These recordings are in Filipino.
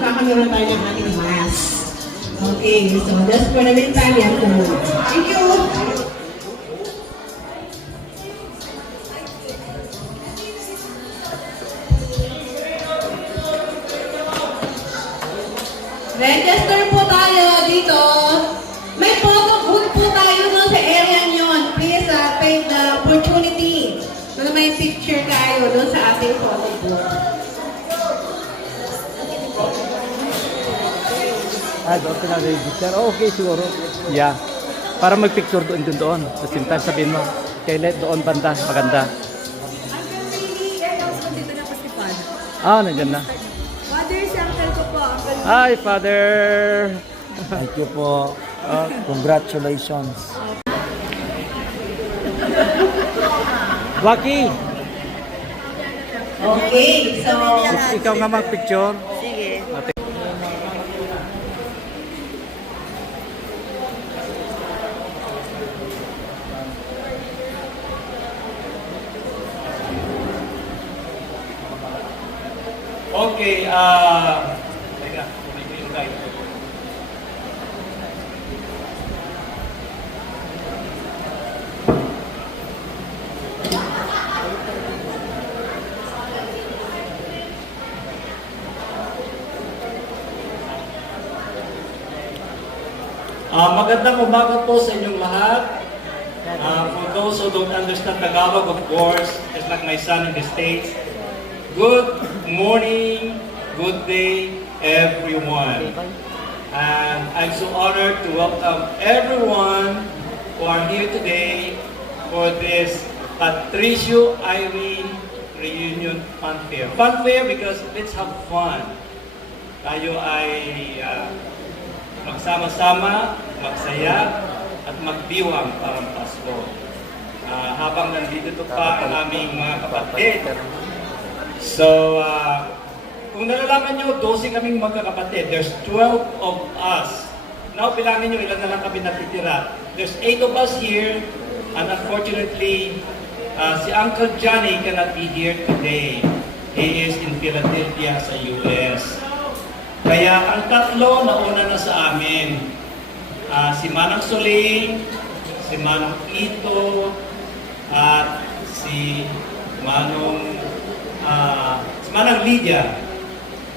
magkakaroon tayo ng ating mass. Okay, so just for the meantime, yan po muna. Thank you! Register po tayo dito. May photo booth po tayo doon sa area nyon. Please take the opportunity na may picture tayo doon sa ating photo booth. Doon ka na-register. Oh, okay, siguro. Yeah. Para mag-picture doon. Tapos yung time sabihin mo, kailan doon banda, maganda. Nandiyan na. Father, si uncle ko po. Hi, Father! Thank you po. Congratulations. Waki! Okay, so Ikaw nga mag-picture. Sige. Okay, teka, kumiko yung guide. Magandang umaga po sa inyong lahat. For those who don't understand Tagalog, of course, it's like my son in the States. Good morning, good day, everyone. And I'm so honored to welcome everyone who are here today for this Patricio Irene Reunion Fun Fair. Fun Fair because let's have fun. Tayo ay magsama-sama, magsaya, at magdiwang parang Pasko. Habang nandito pa ang aming mga kapatid. So, kung nalalaman nyo, 12 kaming magkakapatid. There's 12 of us. Now, bilangin nyo, ilan na lang kami natitira. There's 8 of us here, and unfortunately, si Uncle Johnny cannot be here today. He is in Philadelphia sa US. Kaya ang tatlo nauna na sa amin. Si Manang Soling, si Manang Ito, at si Manong Lydia.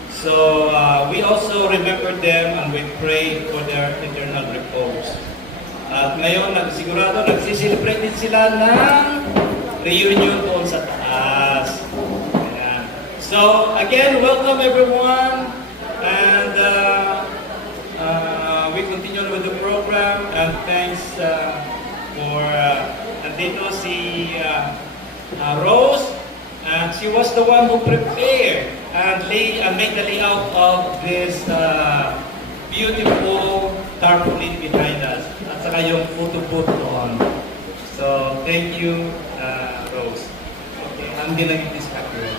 So we also remember them and we pray for their eternal repose. At ngayon, nagsiselebrate din sila ng reunion doon sa taas. Ayan. So again, welcome everyone, and we continue with the program. And thanks for nandito si Rose. And she was the one who prepared and made the layout of this beautiful tarpaulin behind us. At saka yung photo booth doon. So, thank you, Rose. Okay, I'm gonna give this back to you.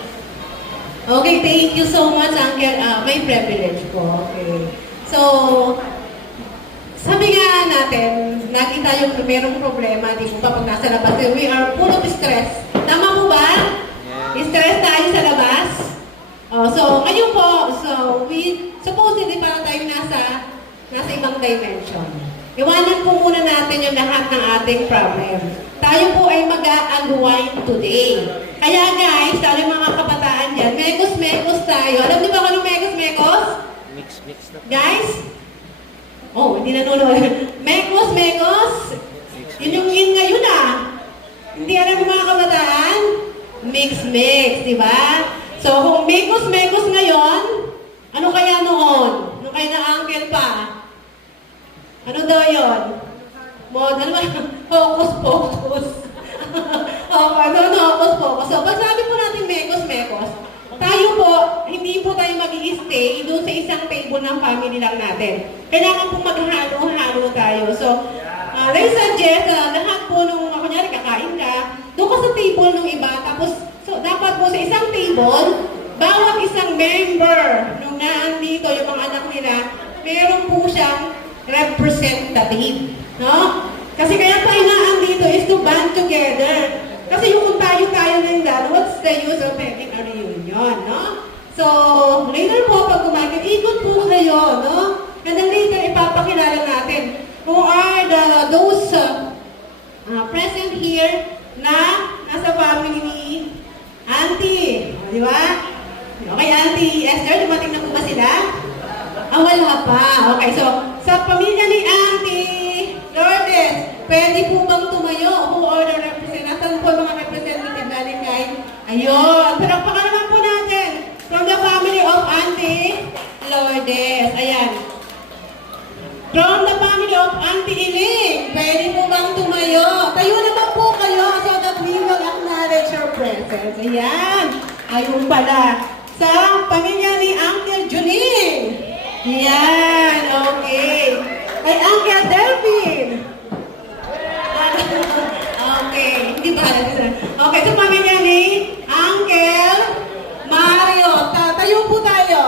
okay, thank you so much, Uncle. May privilege po. Okay. So, sabi nga natin, lagi tayong merong problema, di ba, pag nasa labas. We are full of stress. Tama po ba? Stress tayo sa labas. So, ngayon po, supposedly para tayong nasa ibang dimension. Iwanan po muna natin yung lahat ng ating problem. Tayo po ay mag-unwind today. Kaya guys, tayo mga kabataan dyan, mekos-mekos tayo. Alam niyo ba kung anong mekos-mekos? Mix na. Guys? Oh, hindi nanonood. Mekos-mekos? Yun yung in ngayon Hindi alam yung mga kabataan? Mix-mix, di ba? So, kung mekos-mekos ngayon, ano kaya noon? Nung kay na uncle pa? Ano daw yun? Ano ba? Focus-focus. Focus-focus. So, pag sabi po natin mekos-mekos, tayo po, hindi po tayo mag-i-stay doon sa isang table ng family lang natin. Kailangan po maghalo-halo tayo. So, I suggest, lahat po nung, kunyari, kakain ka, doon ka sa table ng iba, tapos, so, dapat po sa isang table, bawat isang member nung naandito, yung mga anak nila, meron po siyang representative. No? Kasi kaya tayo naandito is to band together. Kasi yung kung tayo-tayo lang what's the use of having a reunion, no? So, later po, pag kumain, ikot ipapakilala natin who are those present here na nasa family ni Auntie. O, di ba? Okay, Auntie Esther, dumating na po ba sila? Wala pa. Okay, so sa pamilya ni Auntie Lourdes, pwede po bang tumayo? Who are the representatives? Nasaan po mga representative galing kay? Ayun. Pero naman po natin from the family of Auntie Lourdes. Ayan. From the family of Auntie Iling, pwede po bang tumayo? Tayo naman po kayo so that we will acknowledge your presence. Ayan. Ayun pala. Sa pamilya ni Uncle Juning. Ayan. Okay. Kay Uncle Delphine. Okay. Hindi ba? Okay. Sa pamilya ni Uncle Mario. Tayo po tayo.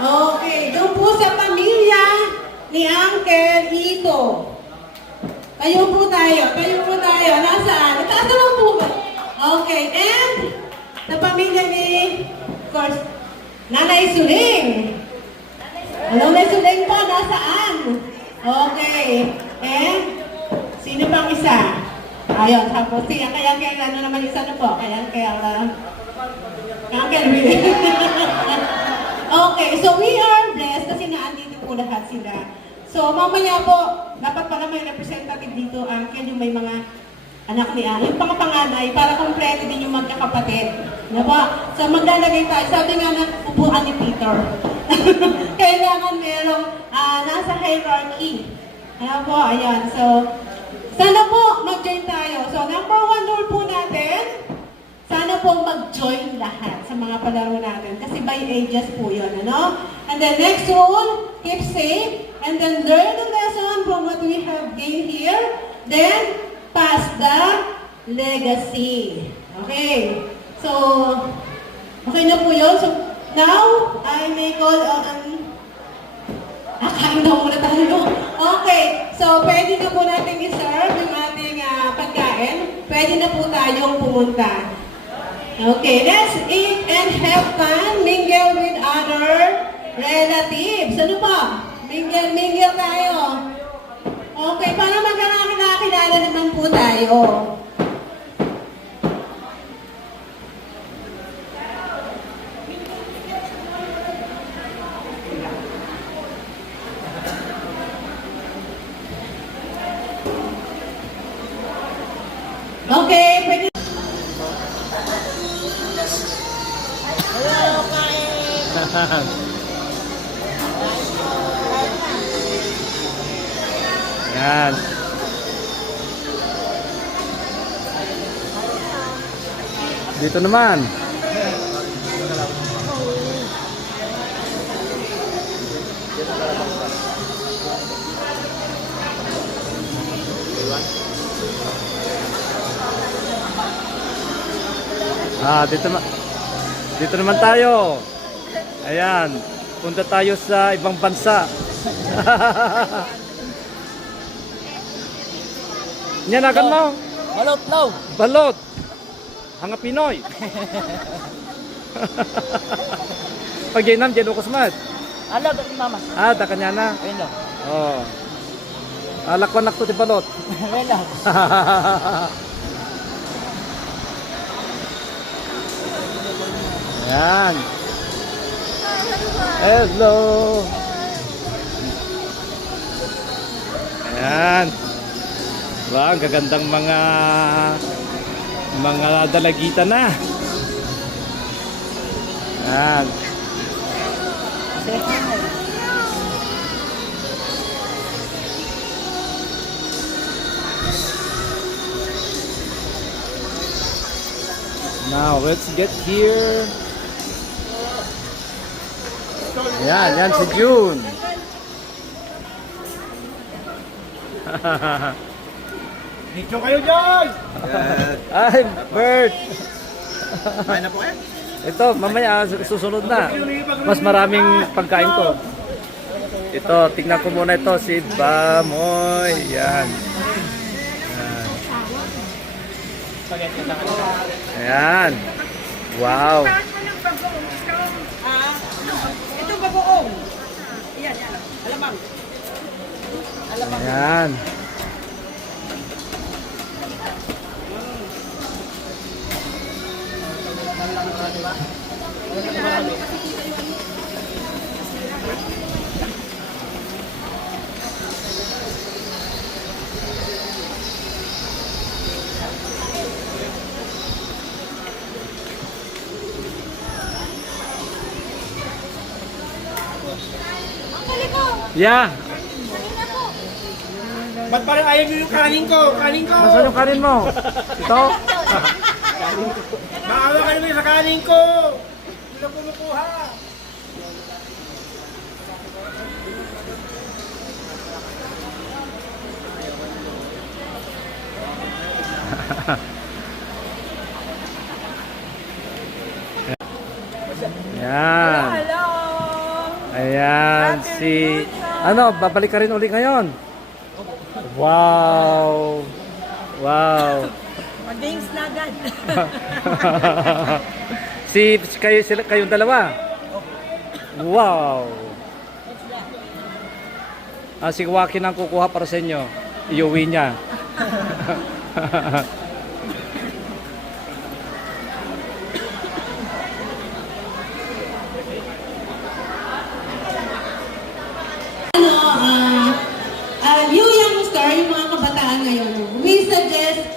Okay, doon po sa pamilya ni Uncle Ito. Tayo po tayo. Nasaan? Itaas naman po ba? Okay, and sa pamilya ni, of course, Nanay Suling. Nanay Suling po, nasaan? Okay, and sino pang isa? Ayun, tapos siya, kaya ano naman isa na po? Uncle Will. Okay, so we are blessed kasi naandito po lahat sila. So mamaya po, dapat pala may representative dito, Uncle, yung may mga anak ni yung pangapanganay, para kompleto din yung magkakapatid. Ano po? So maglalagay tayo, sabi nga ng upuan ni Peter. Kailangan merong nasa hierarchy. Ano po? Ayan. So, sana po mag-join tayo. So, number 1 rule po natin, sana po mag-join lahat sa mga palaro natin. Kasi by ages po yun, ano? And then next rule, keep safe. And then learn the lesson from what we have gained here. Then, pass the legacy. Okay. So, okay na po yun. So, now, I may call on... kain na muna tayo. Okay. So, pwede na po natin i-serve yung ating pagkain. Pwede na po tayong pumunta. Okay, let's eat and have fun. Mingle with other relatives. Ano pa? Mingle tayo. Okay, para magkakilala naman po tayo. Okay, pwede. Yan. Dito naman. Dito naman tayo. Ayan, punta tayo sa ibang bansa. Nyanakan mo? Balot law. Balot. Hanga Pinoy. Pag ginam, dyan ko smat. Ala, mama. Da kanya na. Welo. Oh. Alakwan nakto ti balot. Welo. Ayan. Hello. Ayan. Wow, ang gagandang mga dalagita na. Ayan. Now, let's get here. Yan si June. Picture kayo dyan! Ay, Bert. Kain na po kayo? Ito, mamaya susunod na. Mas maraming pagkain ko. Ito, tingnan ko muna ito si Bamoy. Yan. Ayan. Wow. Ito bagoong. Yan. Ayan. Yeah. Ba't parang ayaw nyo yung kanin ko? Kanin ko! Nasaan yung kanin mo? Ito? Maawa ka naman sa kanin ko! Hindi na kumukuha! Ayan. Hello! Ayan si... Ano, babalik ka rin uli ngayon? Wow! Wow! Mag-games na agad. Kayong dalawa? Wow! Si Joaquin ang kukuha para sa inyo. Iuwi niya. You youngster, yung mga kabataan ngayon, we suggest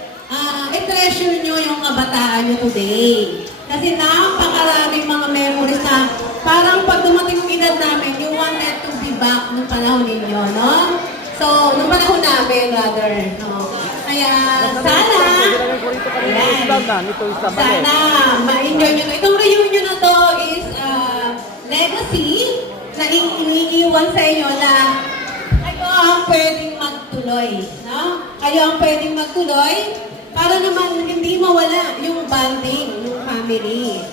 i-treasure nyo yung kabataan nyo today. Kasi napakaraming mga memories na parang pag dumating yung edad namin, you wanted to be back nung panahon ninyo, no? So, nung panahon namin, rather, no? Kaya, sana, sana, ma-enjoy nyo to. Itong reunion na to is legacy na iniiwan sa inyo na kayo ang pwedeng magtuloy, no? Kayo ang pwedeng magtuloy para naman hindi mawala yung bonding, yung family.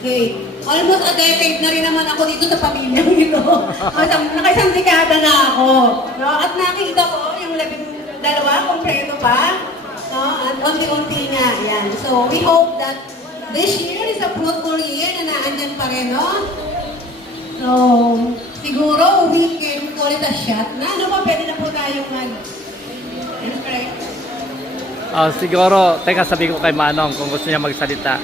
Okay. Almost a decade na rin naman ako dito sa pamilyang ito. Nakaisang dekada na ako. No? At nakita ko yung 12, kompleto pa. No? At unti-unti nga. Yan. So, we hope that this year is a fruitful year na naandyan pa rin, no? So, siguro, we can call it a shot na. Ano ba, pwede na po tayong correct? Siguro, teka sabi ko kay Manong kung gusto niya magsalita.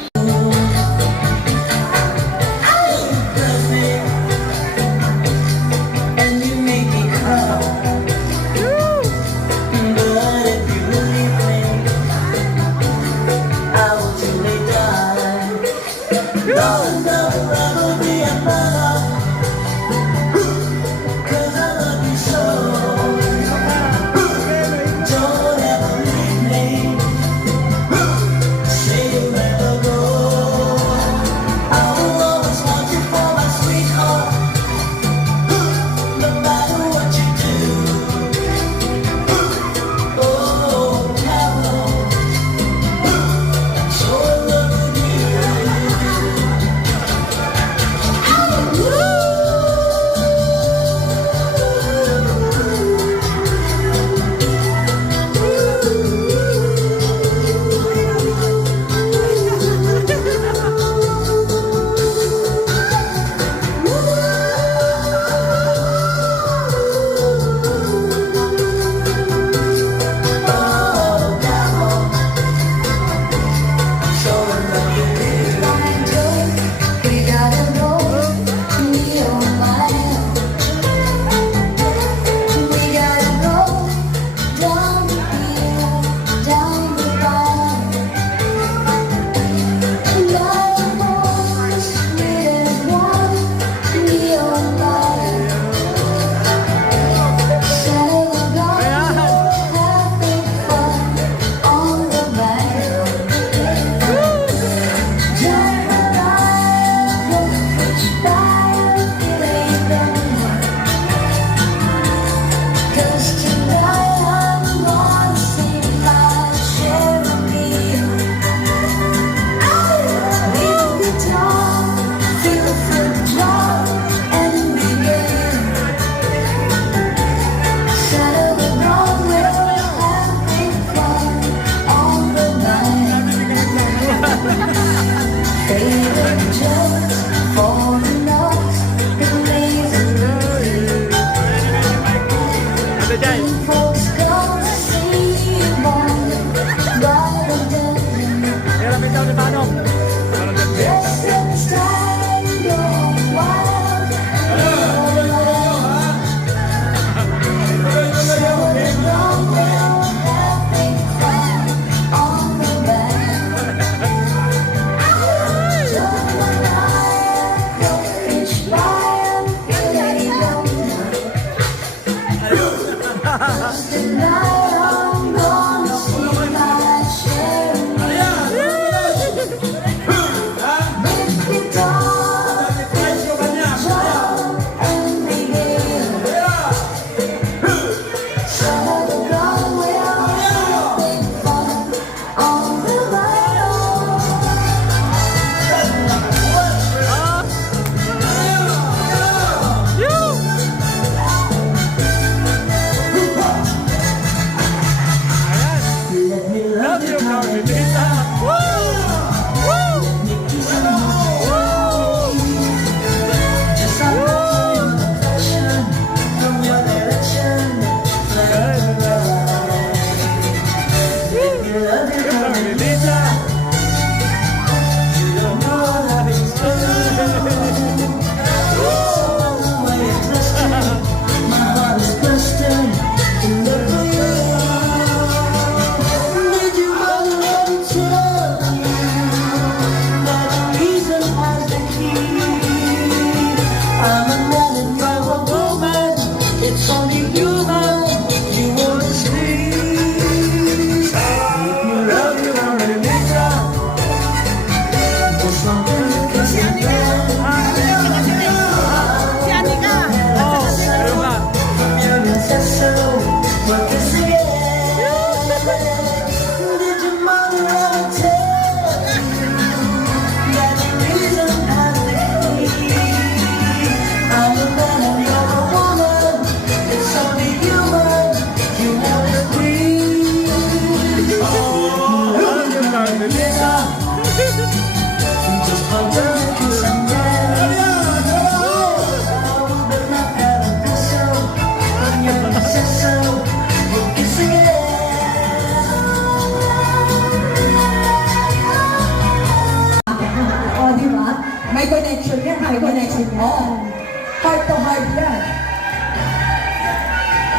Heart to heart yan.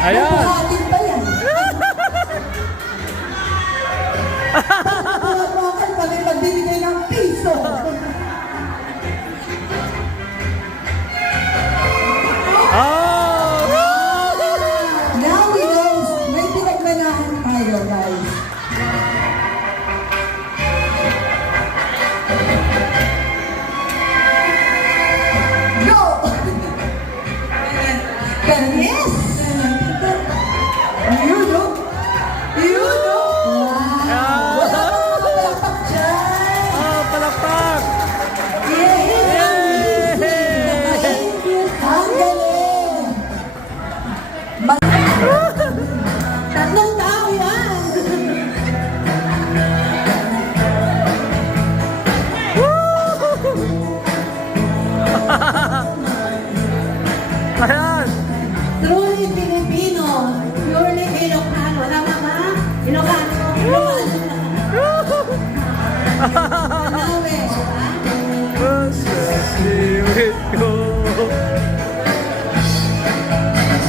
Ayan. Mabuhatin pa yan. Pinapakan pa rin magbibigay ng piso. Oh! Now we know, may pinagmanahan tayo, guys. Go! Pero yes! You know? You know? Wow! Wala pa mga palakpak dyan! Oh, palakpak! Yes! Ang galing! Tatlong tao yan! Ayan! Truly Filipino, purely Ilocano. Tama ba? Ilocano. Manawe.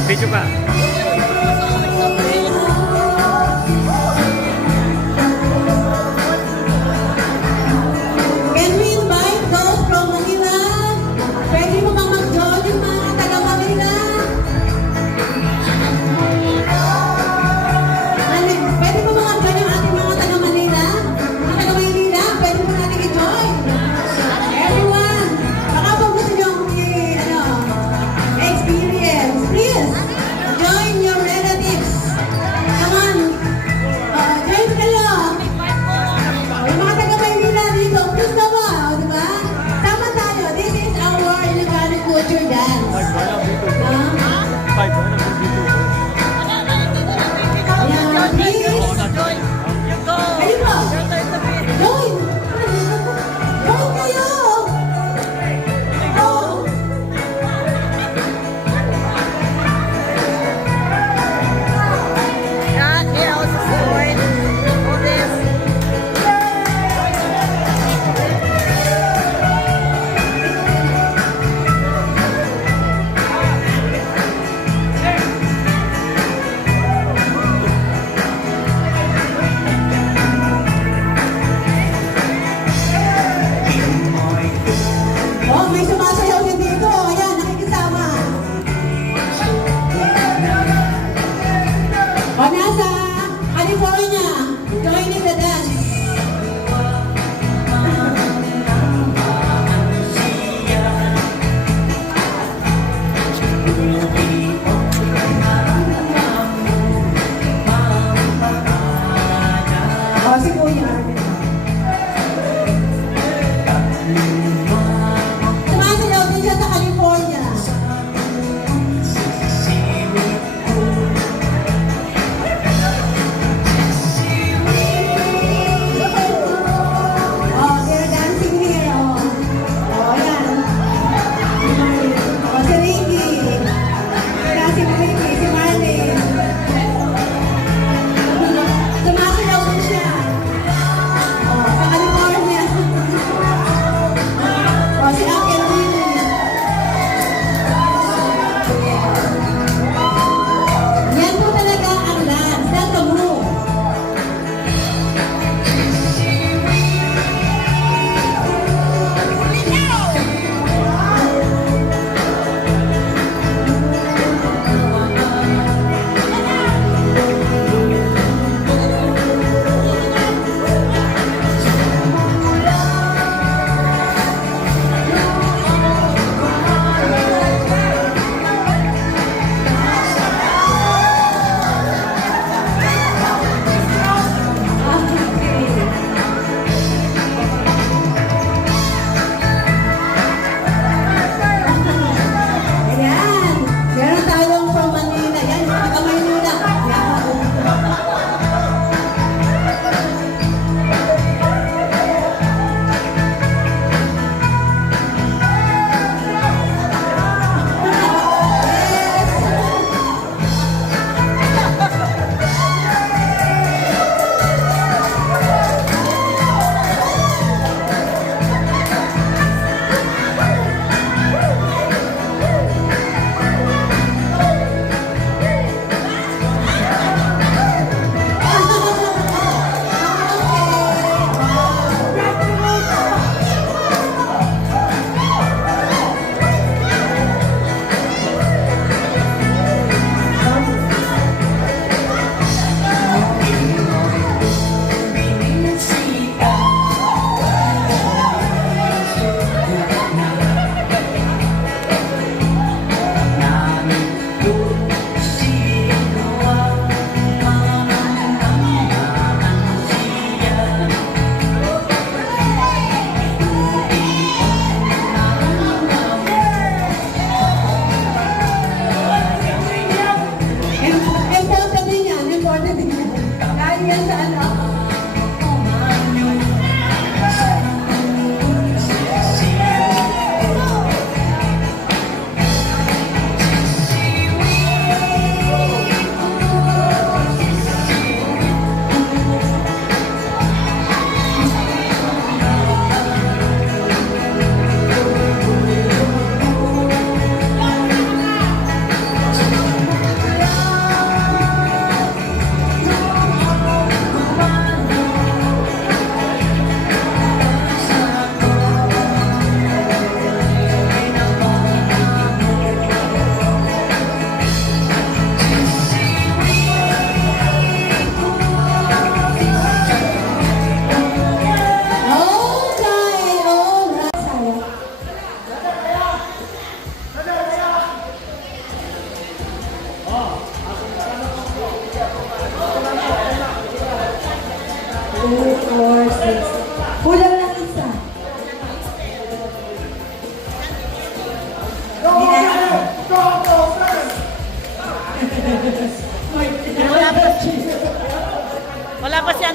Video ka. Can we invite those from Manila? Pwede mo bang mag-join yung mga taga Manila? Ano, pwede mo bang mag-join yung ating mga taga Manila? Mga taga Manila, pwede mo natin i-join. Everyone, baka po gusto nyo experience. Please, join your relatives. Come on. Join kayo. Yung mga taga Maynila dito, please come on, di ba? Sama tayo. This is our Ilocano culture dance. Ayan, please. Ayun po. Join. Join kayo. Oh. Yeah, here also support all this. Oh, may sumasayaw din dito. Ayan, nakikisama. O, nasa California. Joining the dance. O, si Kuya. Sumasayaw din siya sa California. Oh, they're dancing here. Oh, ayan. Oh, si Ricky.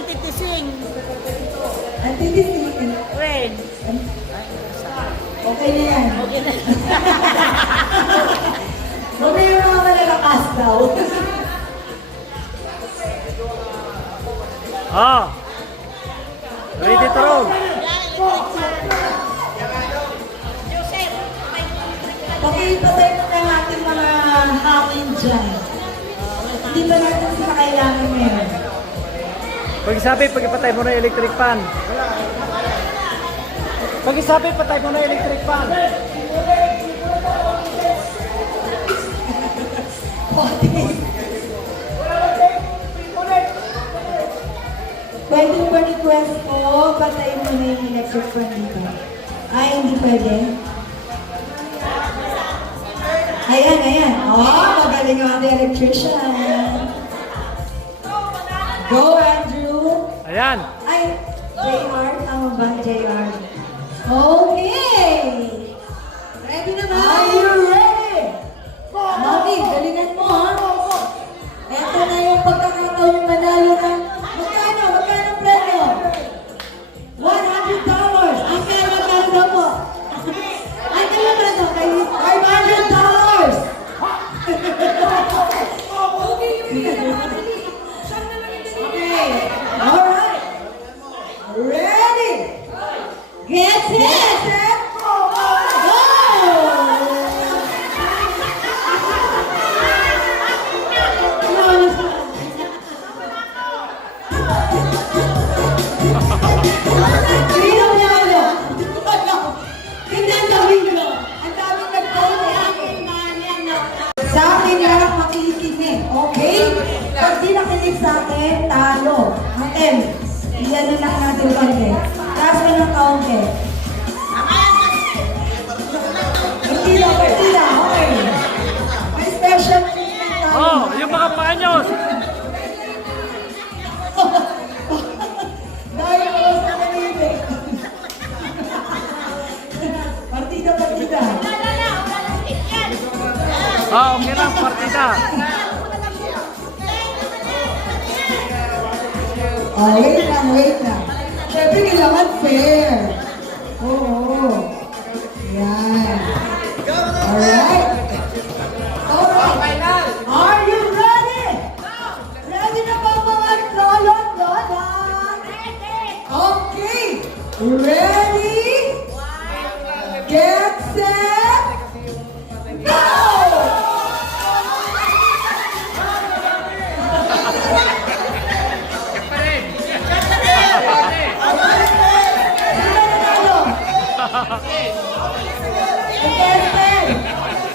Antitising. Antitising. Red. Okay na yan. Okay na. Okay yung mga malalakas daw. Ah. Ready to roll. Pakipatay mo na natin mga hangin dyan. Hindi pa natin sila kailangan ngayon. Pag-isabi, pag-ipatay mo na yung electric fan. Pag-isabi, patay mo na yung electric fan. 20 request po, patayin mo na yung electric fan dito. Ay, hindi pwede. Ayan, ayan. Oh, magaling yung ating electrician. Go, Andrew. Ayan. Ay, JR. Tama ba, JR? Okay. Ready na ba? Are you ready? Mami, galingan mo, ha? Ito na yung pagkakataon yung manalo ng magkano? Magkano ang premyo? $100. Ang kaya daw po. Ay, kaya ba ito? $500. Okay. Alright. Ready? Get set. Go! Sino nanalo? Tingnan gawin nyo. Ang daming nag-comment. Sa akin lang makikinig, okay? Pag di nakinig sa akin, talo. Atem, iyan na lang natin konti. Taas ka ng kaunti. Partida, okay. May special treatment tayo. Oh, yung mga panyos. Dahil ako sa kanilin. Partida, partida. Ah, okay lang, partida. Oh, wait lang, wait lang. Siyempre, kailangan fair. Oo. Yan. Alright. Alright. Are you ready? Ready na ba mga lolo at lola? Okay. Ready? Get set. Go! Sino nanalo? Contestant!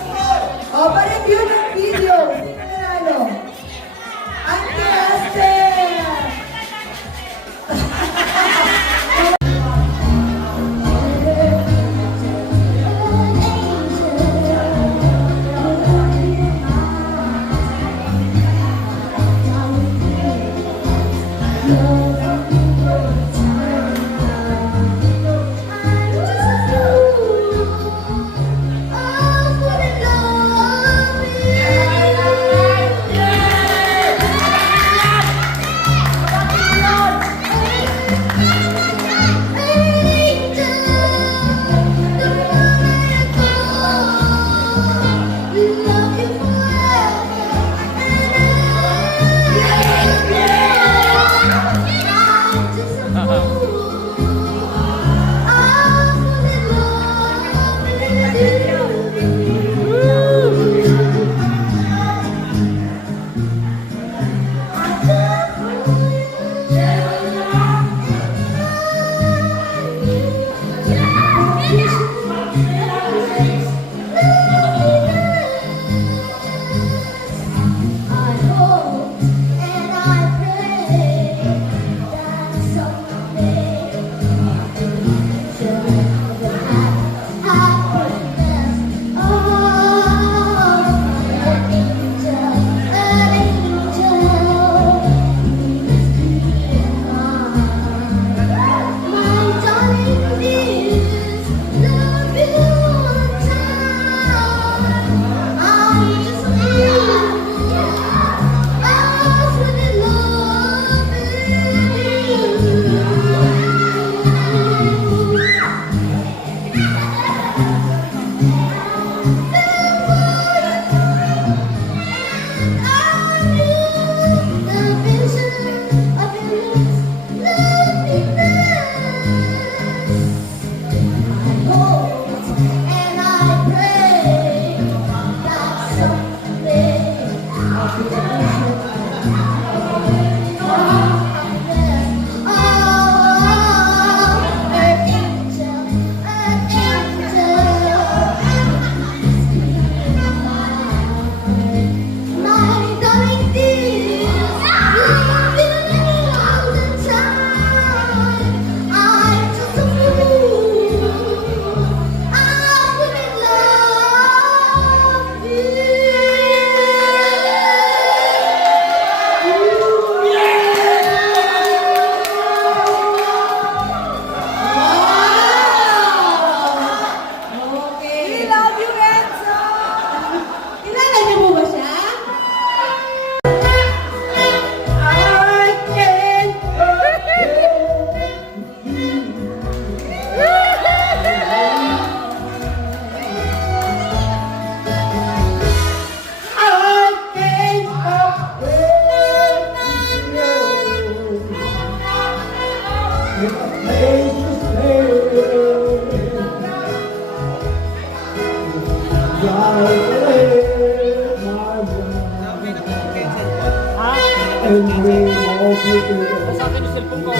Sa akin yung cellphone ko.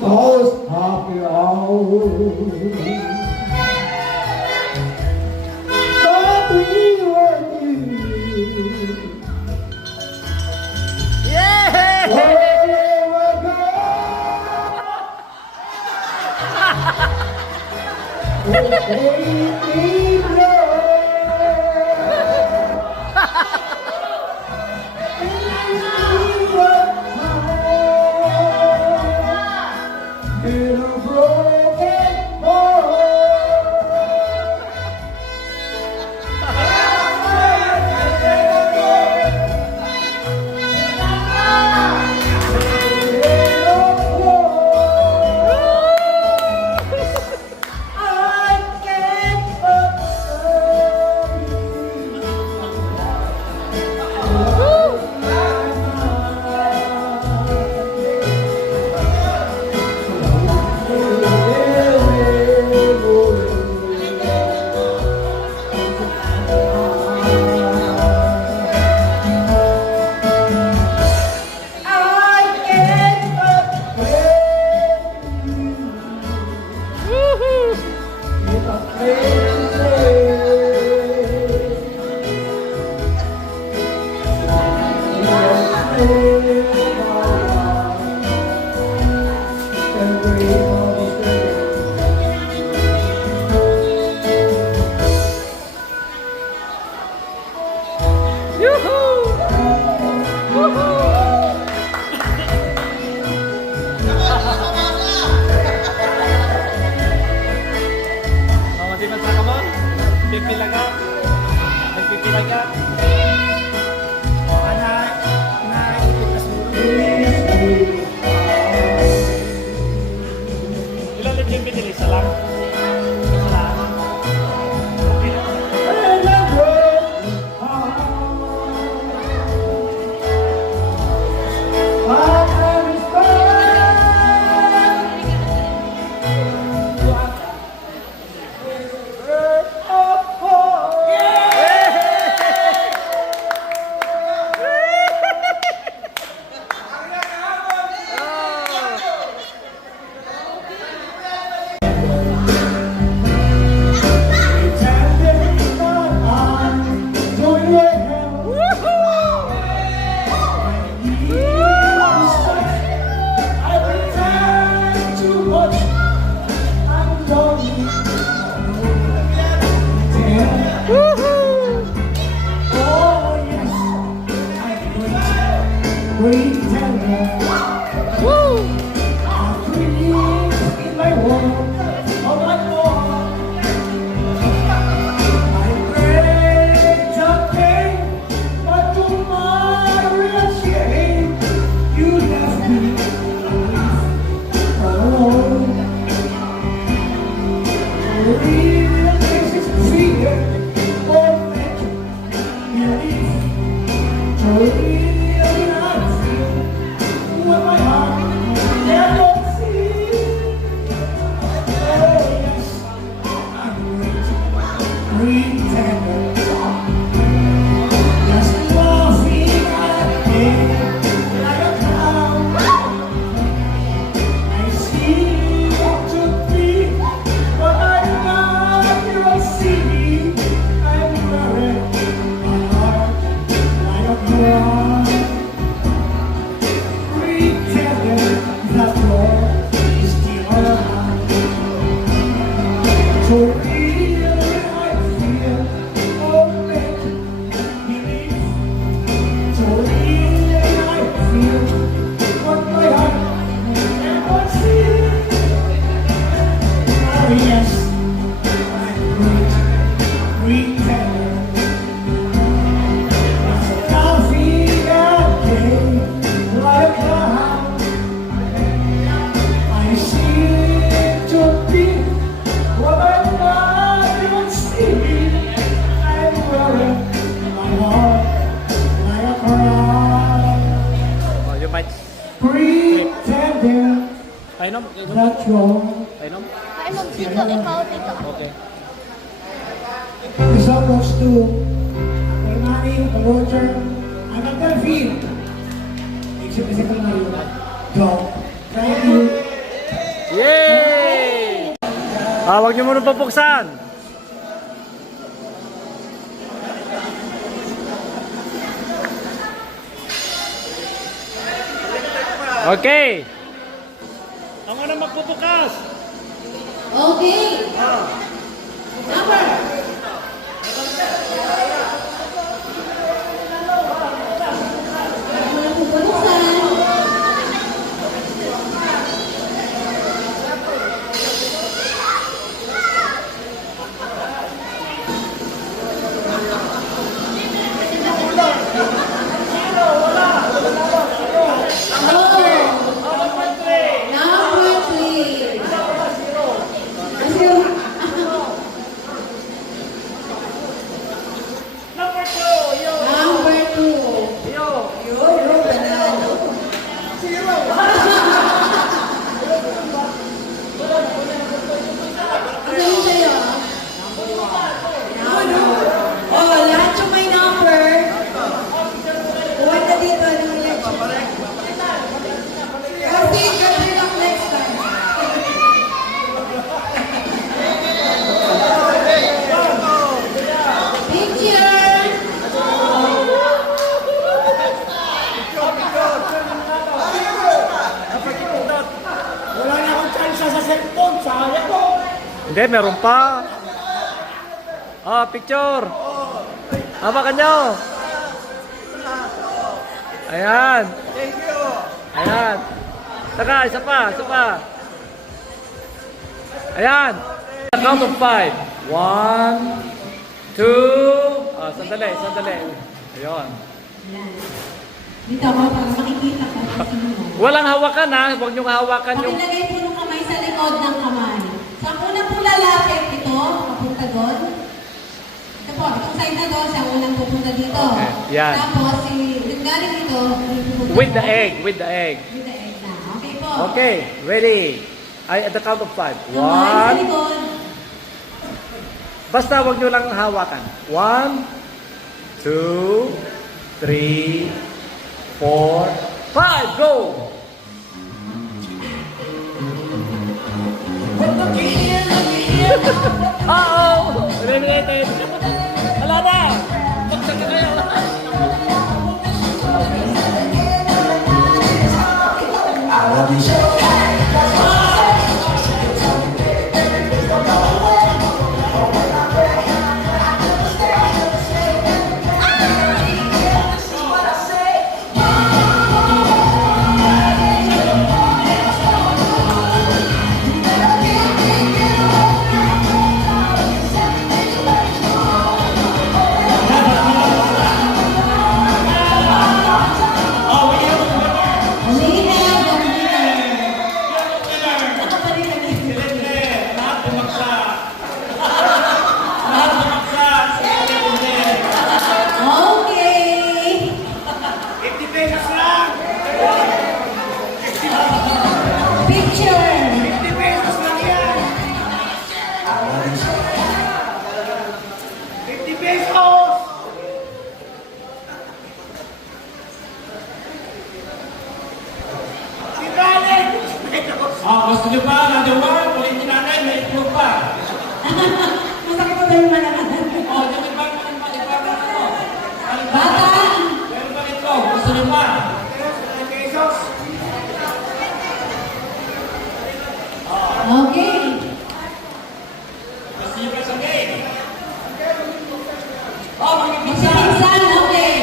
Most happy hours. But we were new. Mama, di man sa ka mo? Pipilaga. Nagpipilaga. Ilan ulit yung binili? Isa lang? Isa lang. Pretending Painom? that you're Painom? Ay, dito, ikaw dito. Okay. goes to Uncle Manny, Uncle Roger, and Uncle Phil. Except si Uncle Mario. Go. Thank you. Yay! Huwag niyo muna papuksan. Okay. Ang una magpupukas. Okay. Number. Walang pupulusan. Number 3. Number 2. Yo, banana. Ano yun sa'yo? Oh, lahat yung may number. Huwag na dito ng election. Kasi country lang next time. Picture! Wala na akong chance sa cellphone. Sayang ko. Hindi, meron pa. Picture. Hawakan nyo. Ayan. Ayan. Saka, isa pa. Ayan. Count of 5. 1, 2. Sandali. Ayun. Dito ako para makikita ko. Walang hawakan ha. Huwag nyo hawakan yung... Pakilagay po ng kamay sa likod ng kamay. So, ang unang pong lalapit ito, papunta doon. Ito po, itong side na doon, siya ang unang pupunta dito. Okay, yan. Tapos, yung galing dito, pupunta With the doon. egg. With the egg na. Okay po. Okay, ready. At the count of 5. Kamay sa 1. likod. Basta wag nyo lang hawakan. 1, 2, 3, 4, 5. Go! Uh-oh! Eliminated! Wala na! Pagsak na kayo! Gusto nyo pa? Another one? Ulitin natin, may itlog pa. Masakit pa ba yung malaman? Yung iba ano? Bata! Meron pa itlog. Gusto nyo pa? Okay. Gusto nyo pa sa game? Magpipinsan, okay.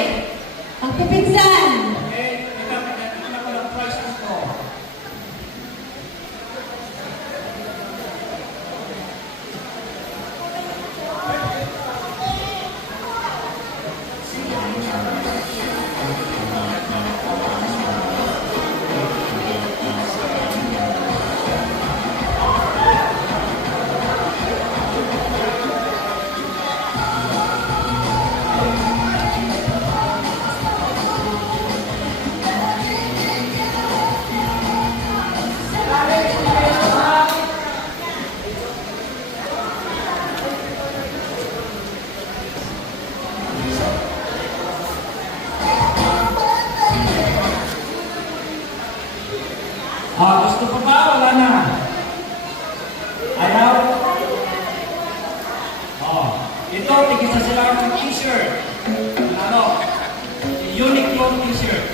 Magpipinsan. Ito na ko ng prices ko. Ito, tigisa sila ng t-shirt. Ano? Uniqlo t-shirt.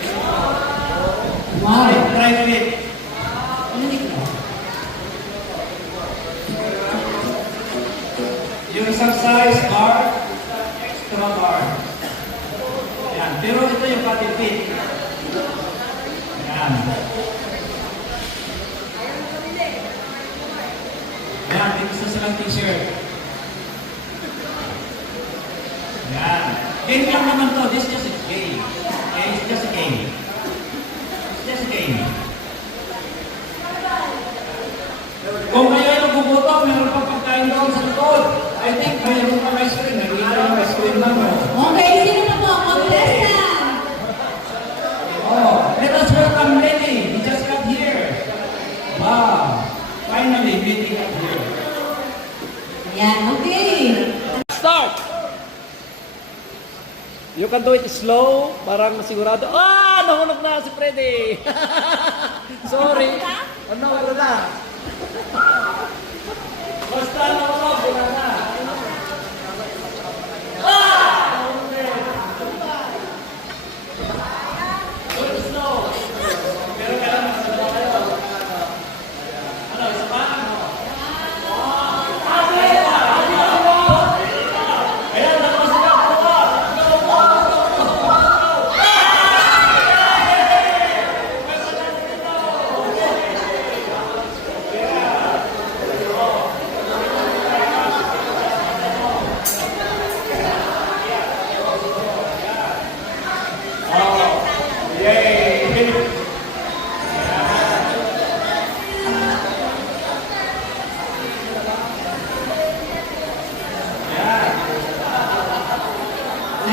Wow. Dry fit. Yung isang size bar, extra bar. Yan. Pero ito yung body fit. Yan. Yan, tigisa silang t-shirt. Yan. Game lang naman to. This is just a game. Okay? It's just a game. It's just a game. Kung kayo ay nagugutom, meron pang pagkain doon sa likod. I think mayroon pa ice cream. Nakita yung ice cream lang. Okay, sino na po? Contestant! Oh, let us welcome Lenny. He just got here. Wow. Finally, Lenny got here. Yan, okay. Start! You can do it slow, parang sigurado. Ah! Nahulog na si Freddy! Sorry. Ano, wala na. Basta nahulog, wala na.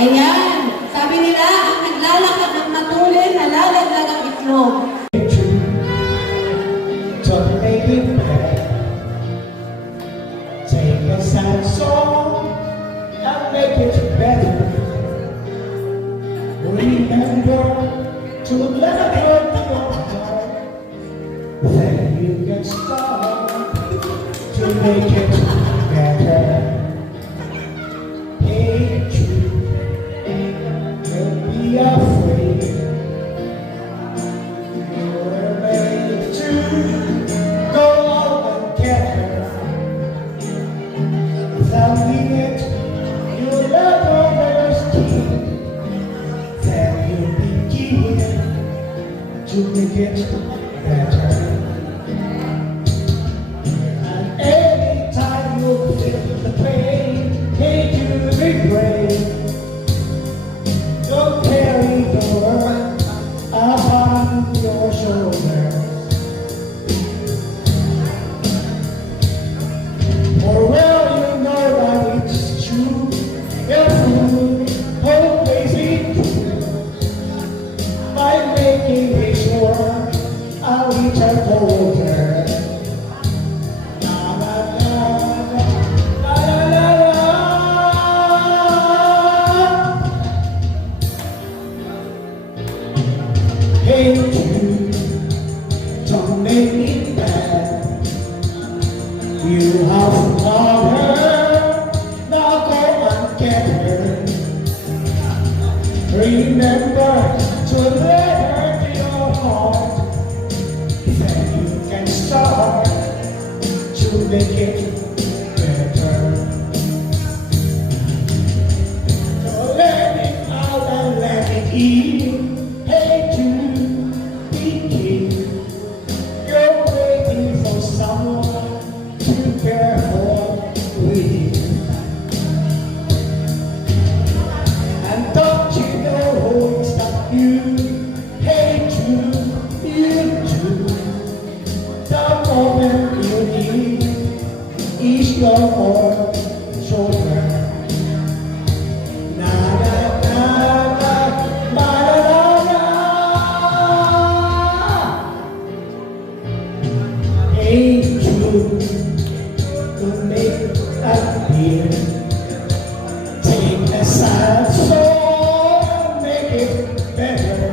Ayan, sabi nila, ang naglalakad ng matulin, nalalaglag ang itlog. Don't make it bad. Take a sad song and make it better. Remember to let it hurt your heart. Then you can start to make it better. Hey, Jude, don't be afraid. You're made to go out and get her. Without me it, you'll never understand. Then you'll begin to make it better. And anytime you feel the pain, hate you be brave. Don't carry the world upon your shoulders. For well you know that it's true. If you always be true. By making it sure I'll return colder. La la la la la la la. Hey Jude, don't make me bad. You have loved her, now go and get her. Remember to let her be your heart. Then you can start to make it better. So let it out and let it in. Hey Jude, begin. You're waiting for someone to care for with. And don't you know who is not you? Hey Jude, you too. The moment you need is your own shoulder. Na na na na na na na. Hey Jude, to make that beer. Take a sad soul and make it better.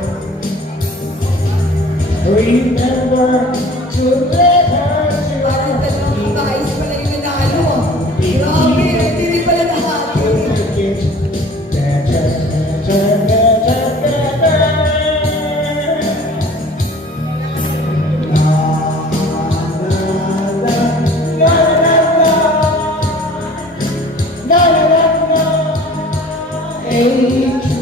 Remember to let her Parang talagang feel. pakais pala yung nanalo. Grabe, hindi pala nahati. stay true.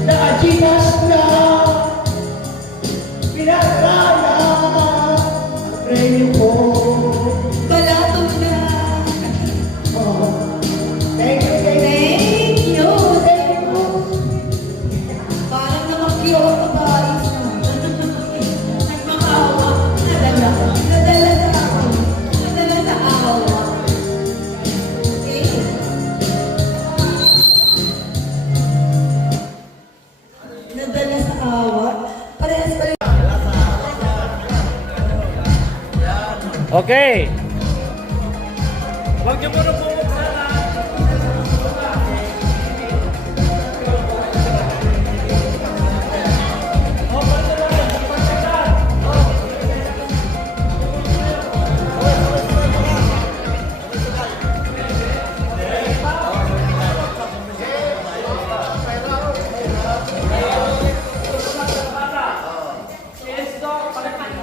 Nakajinas na pinaraya ang premyo ko. Balato na. Oh, thank you, thank you. Thank you. Thank you. Parang namakyo ako guys. Nagmakawa. Nadala. Nadala sa ako. Nadala sa awa. Okay. Nadala sa awa. Parehas pa rin. Okay. Huwag niyo muna bumuksan ha.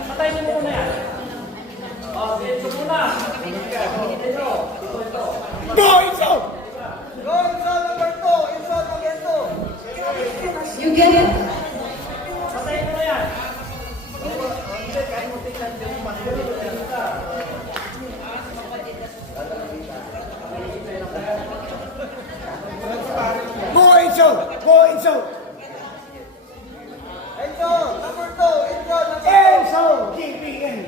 Patay niyo muna yan. Ito muna. Go, Enzo! You get it? Patay mo na yan. Go, Enzo! Go, Enzo! Enzo! KPN!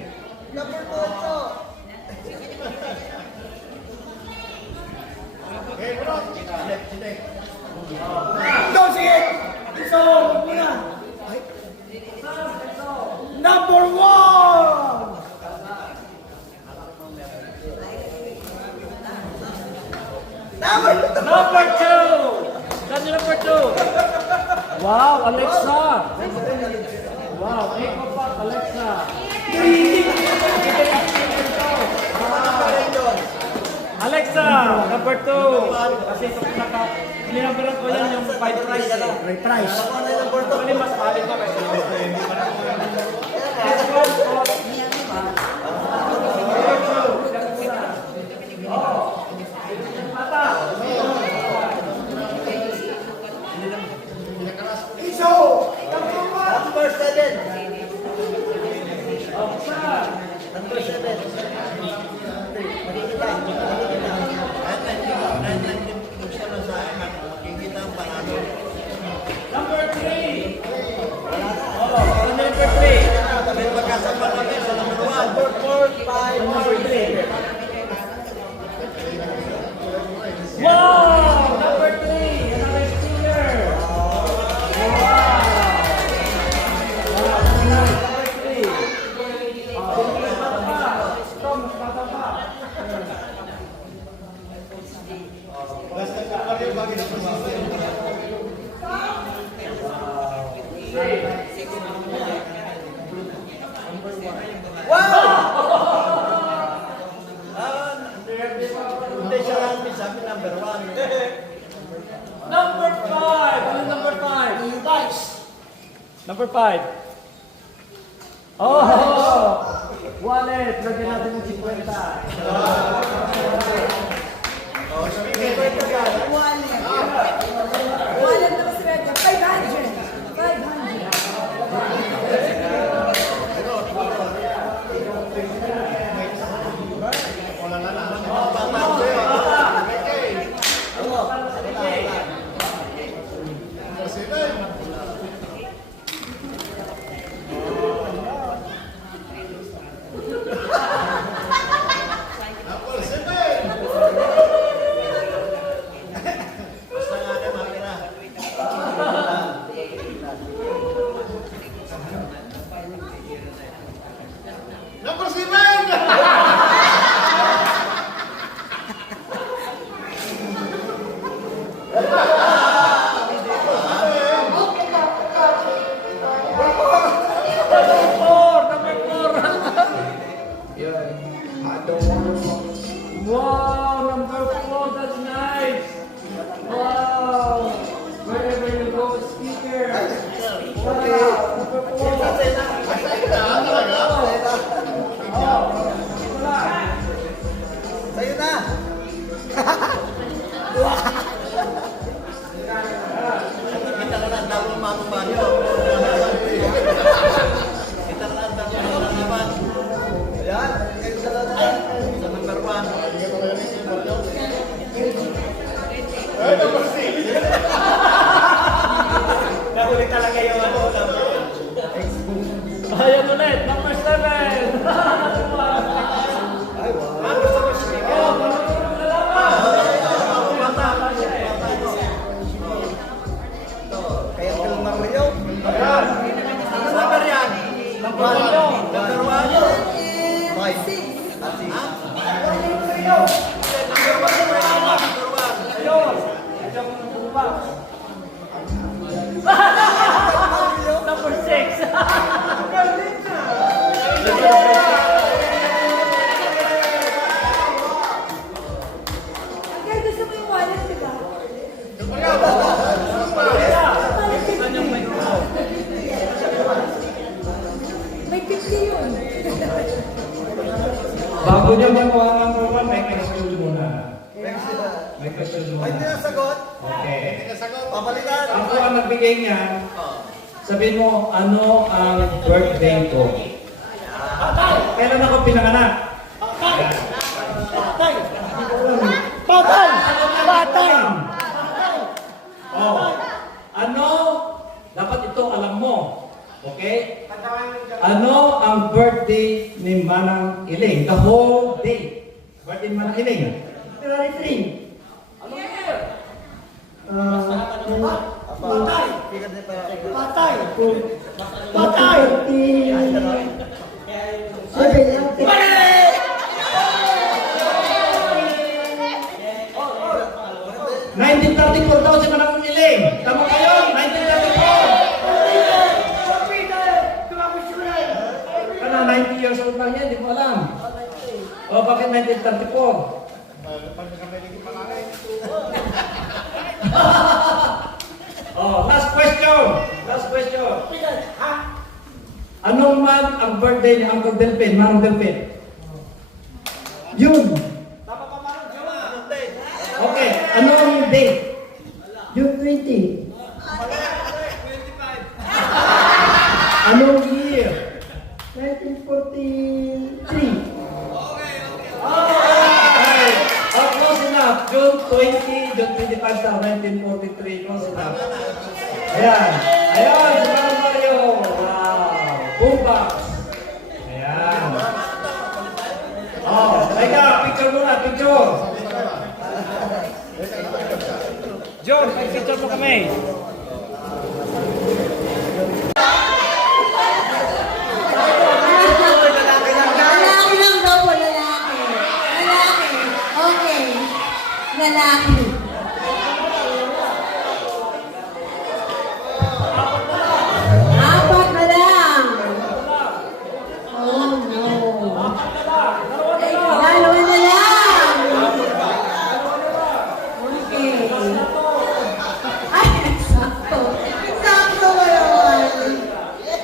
Don't see it! Enzo! Muna! Ay. Number 1! Number 2. That's number 2. Wow, Alexa. Wow, Echo Park, Alexa. Alexa, number 2. Kasi ito pinaka, nilamberan ko yan yung 5 price eh. May price. Actually, mas palit ko kasi hindi pa rin Enzo! Number 3. Oh, number 3. Number 3. Wow! Number 3. Another stealer. Wow! Wow, number 3. Bata pa. Tom, bata pa. Number 5. Ano number 5? Number 5. Oh! Wallet. Lagyan natin ng 50. Wallet. Wallet na mas ready. 500. 500. Sa'yo na. Kita ka lang daw ng mga Mario. Kita ka lang daw ng mga naman. Ayan, kita ka lang sa number 1. Nahuli talaga yung ano. Ayan ulit, number 7. Kaya ka lang Mario. Ayan. Ano number yan? Number 1. Number 1. Five. Number 6. Kaya gusto mo yung wallet, di ba? May 50 yun. Bago niya magawa ng program, may question muna. May question Ay, muna. hindi nasagot. Okay. Papalitan. Ako ang nagbigay niya. Sabihin mo, ano ang birthday ko? Kailan ako pinanganak? Yan. Patay! Patay! Oh. Ano? Dapat ito alam mo. Okay? Ano ang birthday ni Manang Iling? The whole day. Birthday ni Manang Iling. February 3. Anong year? Patay. Patay. Patay. 1934 daw si Manang Iling. Tama kayo? 1934. Kana 90 years old lang yan, di mo alam. O bakit 1934? Oh, last question. Last question. Anong month ang birthday ni Uncle Delphin, Manong Delphin? June. Okay, anong date? June 20. Anong year? 1943. Okay. Oh, close enough. June 20, June 25 sa 1943. Close enough. Ayan. Ayan, si Manong Mario. Wow. Boombox. Ayan. Oh, teka, picture muna, picture. John, picture mo kami. Lalaki lang daw po, lalaki. Lalaki. Okay. Lalaki. Apat na lang. Oh no. Dalawa na lang. Okay. Ay, sakto. Sakto ba naman?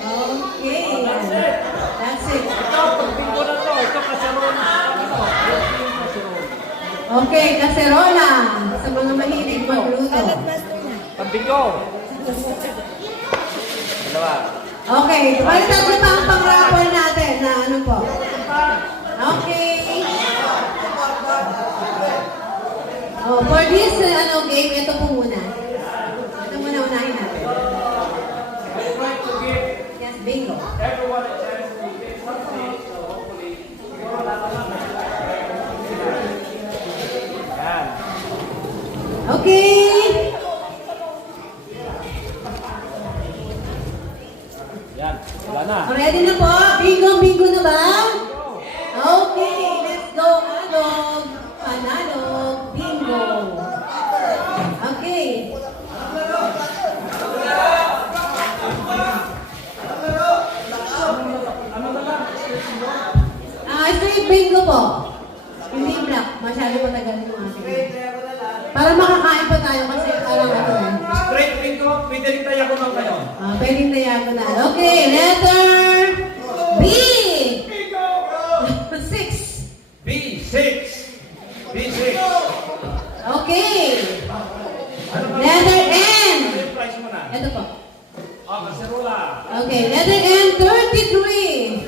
Okay. That's it. Bingo na to. Ito kasaroon. Okay, kaserola. Sa mga mahilig magluto. Pambingo. Dalawa. Okay, palitan niyo pa ang pang-rapper natin na ano po. Okay. Oh, for this game, ito po muna. Ito muna unahin natin. Yes, bingo. Everyone a chance to get something. So hopefully, siguro lahat. Yan. Okay. Yan. Wala na. Ready na po? Bingo na ba? Okay, let's go. Anog. Pananog. Bingo. Okay. Straight bingo po. Hindi black. Masyado matagal yung ating. Para makakain pa tayo kasi parang ano eh. Straight bingo, pwede pwedeng diagonal ngayon. Pwedeng diagonal. Okay, letter B. 6. B6. B6. Okay. Ano ba? Letter N. Ano yung price mo na? Ito po. Kaserola. Okay, letter N, 33.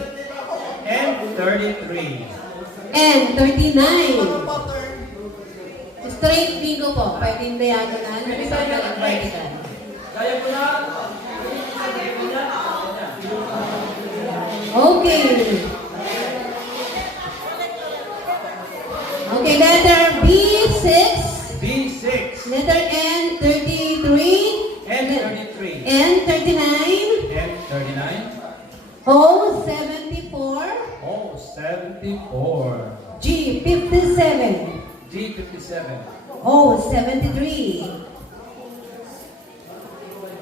M33. N, 39. Straight bingo po. Pwedeng diagonal. Horizontal and vertical. Kaya ko na. Okay. Okay, letter B6. B6. Letter N, 33. N33. N, 39. M39. O, 74. Oh, 74. G, 57. G57. O, 73.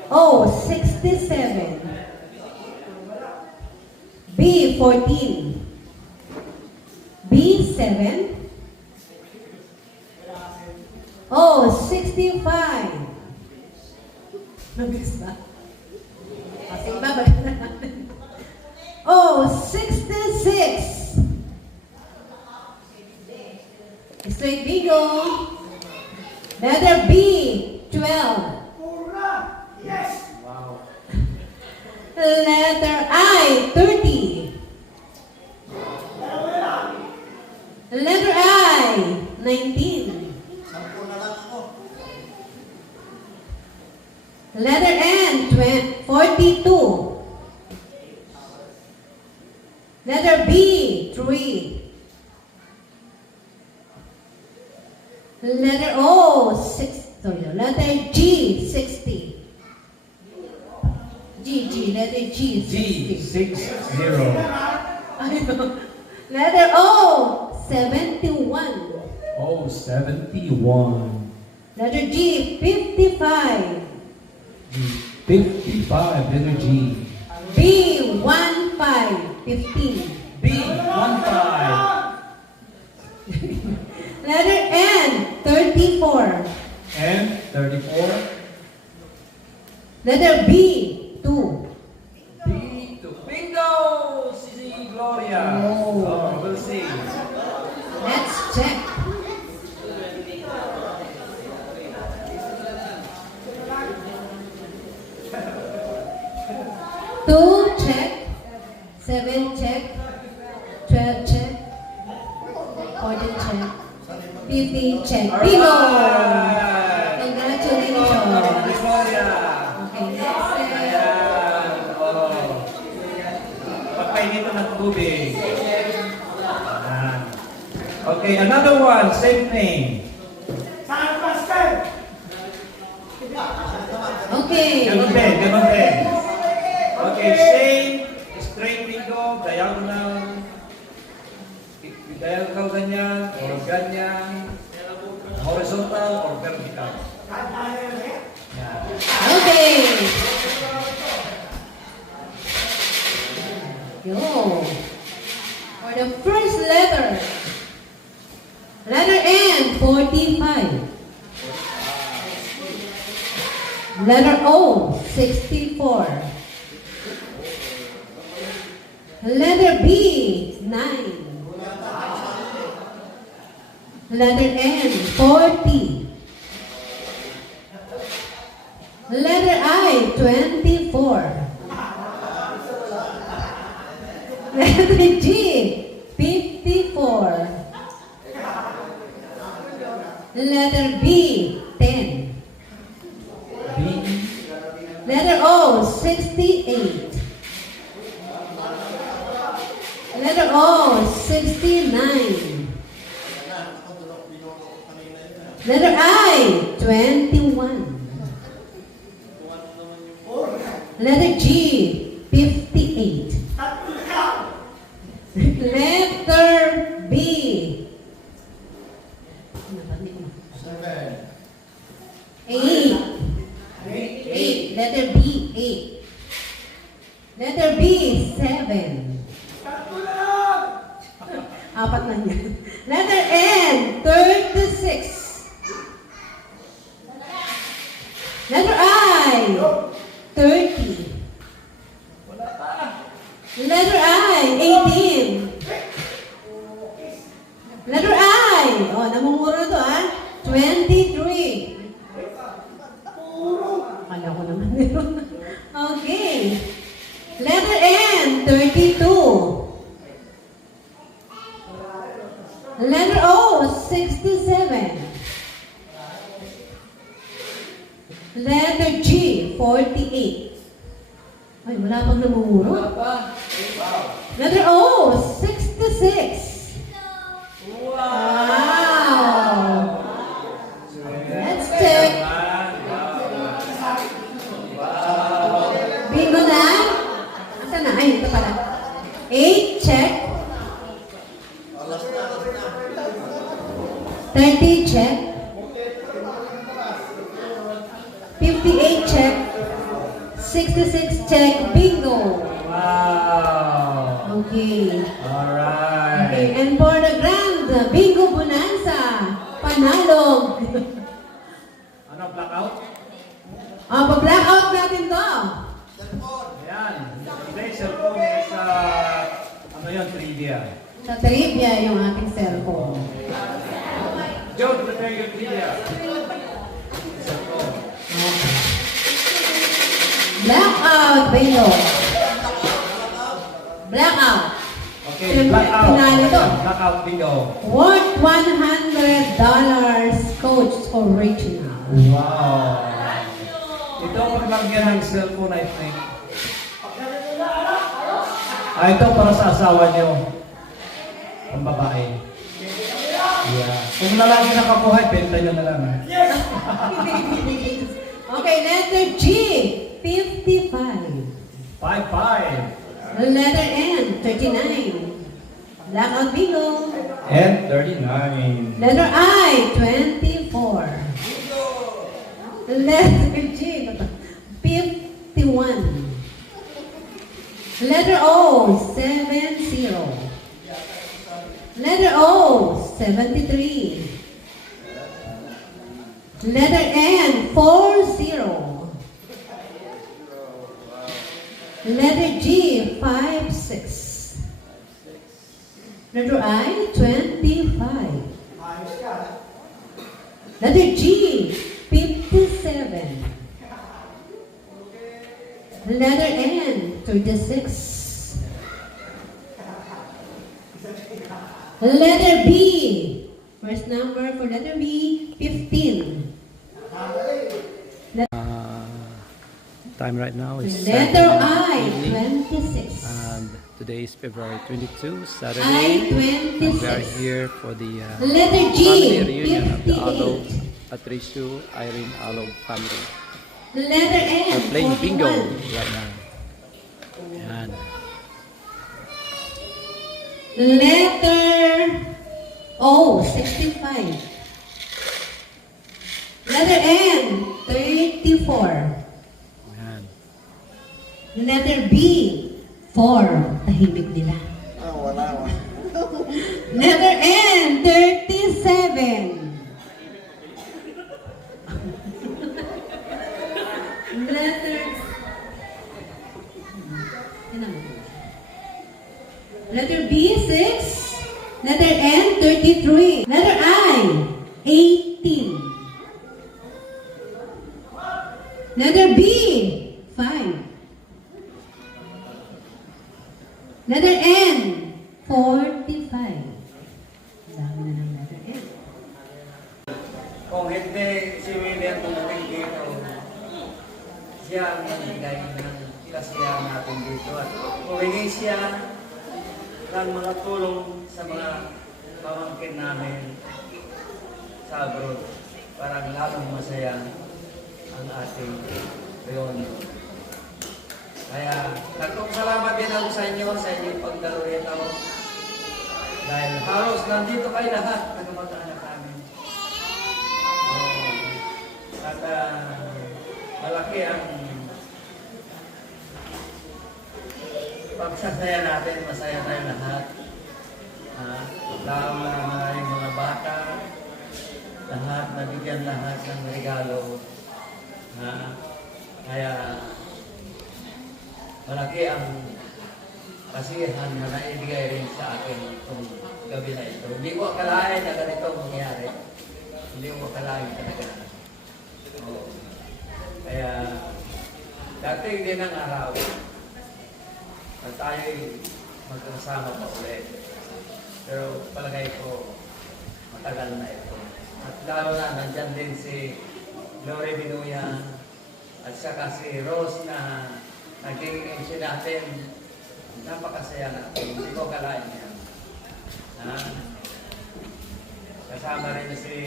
O, 67. B, 14. B, 7. O, 65. Nabilis ba? Kasi babalik na natin. O, 66. Straight bingo. Letter B, 12. Wow. Letter I, 30. Letter I, 19. Letter N, 42. Letter B, 3. Letter O, 6. Sorry, letter G, 60. Letter G, 60. G60. Letter O, 71. Oh, 71. Letter G, 55. G55. Letter G. B, 15, 15. B15. Letter N, 34. M34. Letter B, 2. B2. Bingo! CC Gloria. Oh. We'll see. Let's check. Two, check. 7, check. 12, check. 14, check. 15, check. Bingo! Alright. Congratulations. Gloria. Okay, next set. Ayan. Oh. Pagpainito ng tubig. Ayan. Okay, another one. Same thing. Okay. Ganun din, ganun din. Okay, same. Straight bingo, diagonal. Diagonal ganyan, or ganyan. Horizontal or vertical. Yan. Okay. Yo. For the first letter. Letter N, 45. Letter O, 64. Letter B, 9. Letter N, 40. Letter I, 24. Letter G, 54. Letter B, 10. B. Letter O, 68. Letter O, 69. Letter I, 21. Letter G, 58. Letter B. 8. 8. Letter B, 8. Letter B, 7. Apat na yan. Letter N, 36. Letter I, Letter I, 18. Letter I. Oh, namumuro na to, ha? 23. Akala ko naman meron. Okay. Letter N, 32. Letter O, 67. Letter G, 48. Ay, wala pang namumuro. Letter O, 66. Wow! Let's check. Bingo na? Asa na? Ay, ito pala. 8, check. 30, check. 58, check. 66, check. Bingo! Wow! Okay. Alright! Okay, and for the grand bingo bonanza, panalog. Ano, blackout? Pa-blackout natin to. Ayan. Today, cellphone is, ano yun, trivia. Sa trivia yung ating cellphone. Joe, prepare your trivia. Blackout bingo. Blackout. Okay, Siyempre, blackout. pinali to. Blackout bingo. Worth $100 Coach Original. Wow! Ito ang paglagyan ng cellphone, I think. Ito para sa asawa niyo. Ang babae. Yeah. Kung lalaki nakakuha, benta niyo na lang. Okay, letter G, 55. 5-5. Letter N, 39. Blackout bingo. And 39. Letter I, 24. Letter G, 51. Letter O, 70. Letter O, 73. Letter N, 40. Letter G, 56. Letter I, 25. Letter G, 57. Letter N, 36. Letter B. First number for letter B, 15. Time right now is Letter Saturday I, evening, 26. and today is February 22, I, Saturday. And we are 26. here for the Letter family G, reunion of the Alog 58. Patricio Irene Alog family. Letter We're N, playing bingo 41. right now. Yan. Letter O, 65. Letter N, 34. Yan. Letter B, 4. Tahimik nila. Letter N, 37. Letter B, 6. Letter N, 33. Letter I, 18. Letter B, 5. Letter N, 45. Dami na ng letter N. Kung hindi si William tumating dito, siya ang nagbigay ng kasiyahan natin dito. At humingi siya ng mga tulong sa mga pamangkin namin sa abroad para lalong masaya ang ating reunion. Kaya nagpapasalamat din ako sa inyo sa inyong pagdalo rito. Dahil halos nandito kayo lahat na kamag-anak namin. At malaki ang pagsasaya natin, masaya tayo lahat. Lalo na yung mga bata, lahat, nabigyan lahat ng regalo. Kaya malaki ang kasiyahan na naibigay rin sa akin itong gabi na ito. Hindi ko akalain na ganito mangyari. Hindi ko akalain talaga. Oo. Kaya, dating din ang araw na tayo'y magkasama pa ulit. Pero palagay ko, matagal na ito. At lalo na, nandyan din si Lore Binuya at saka si Rose na naging MC natin. Napakasaya natin. Hindi ko akalain yan. Kasama rin si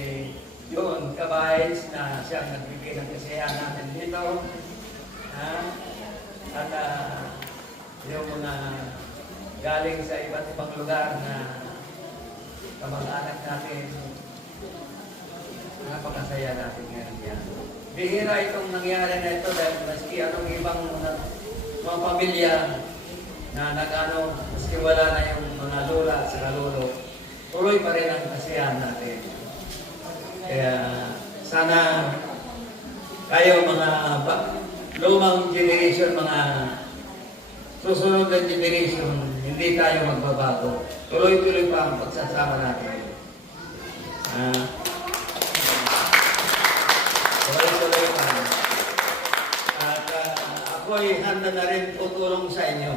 John Cabayes na siyang nagbigay ng kasiyahan natin dito. At yung mga galing sa iba't ibang lugar na kamag-anak natin, napakasaya natin ngayon yan. Bihira itong nangyari na ito dahil maski anong ibang mga pamilya na nag-ano, maski wala na yung mga lola at saka lolo, tuloy pa rin ang kasiyahan natin. Kaya sana kayo mga lumang generation, mga susunod na generation, hindi tayo magbabago. Tuloy-tuloy pa ang pagsasama natin. Tuloy-tuloy pa. At ako'y handa na rin tutulong sa inyo.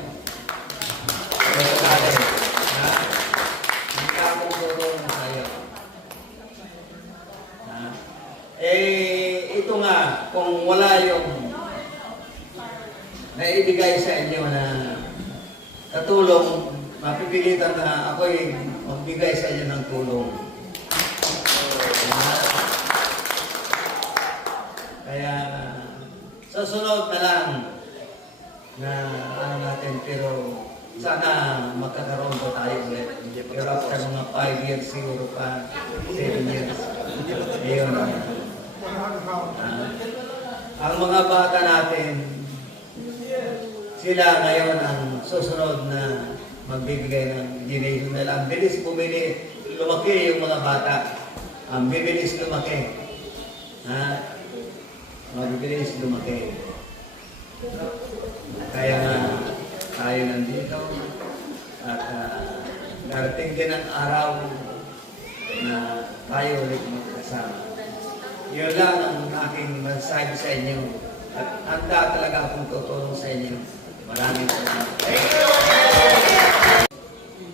Hindi akong tutulong sa iyo. Ito nga, kung wala yung naibigay sa inyo na katulong, mapipilitan na ako'y magbigay sa inyo ng tulong. Kaya sa sunod na lang na ano natin, pero sana magkakaroon po tayo ulit. Pero after mga 5 years, siguro pa 7 years. Ayun. Ang mga bata natin, sila ngayon ang susunod na magbibigay ng generation nila. Ang bilis lumaki yung mga bata. Ang bibilis lumaki. Mabibilis lumaki. Kaya nga tayo nandito at darating din ang araw na tayo ulit magkasama. Yun lang ang aking mensahe sa inyo. At handa talaga akong tutulong sa inyo. Maraming salamat.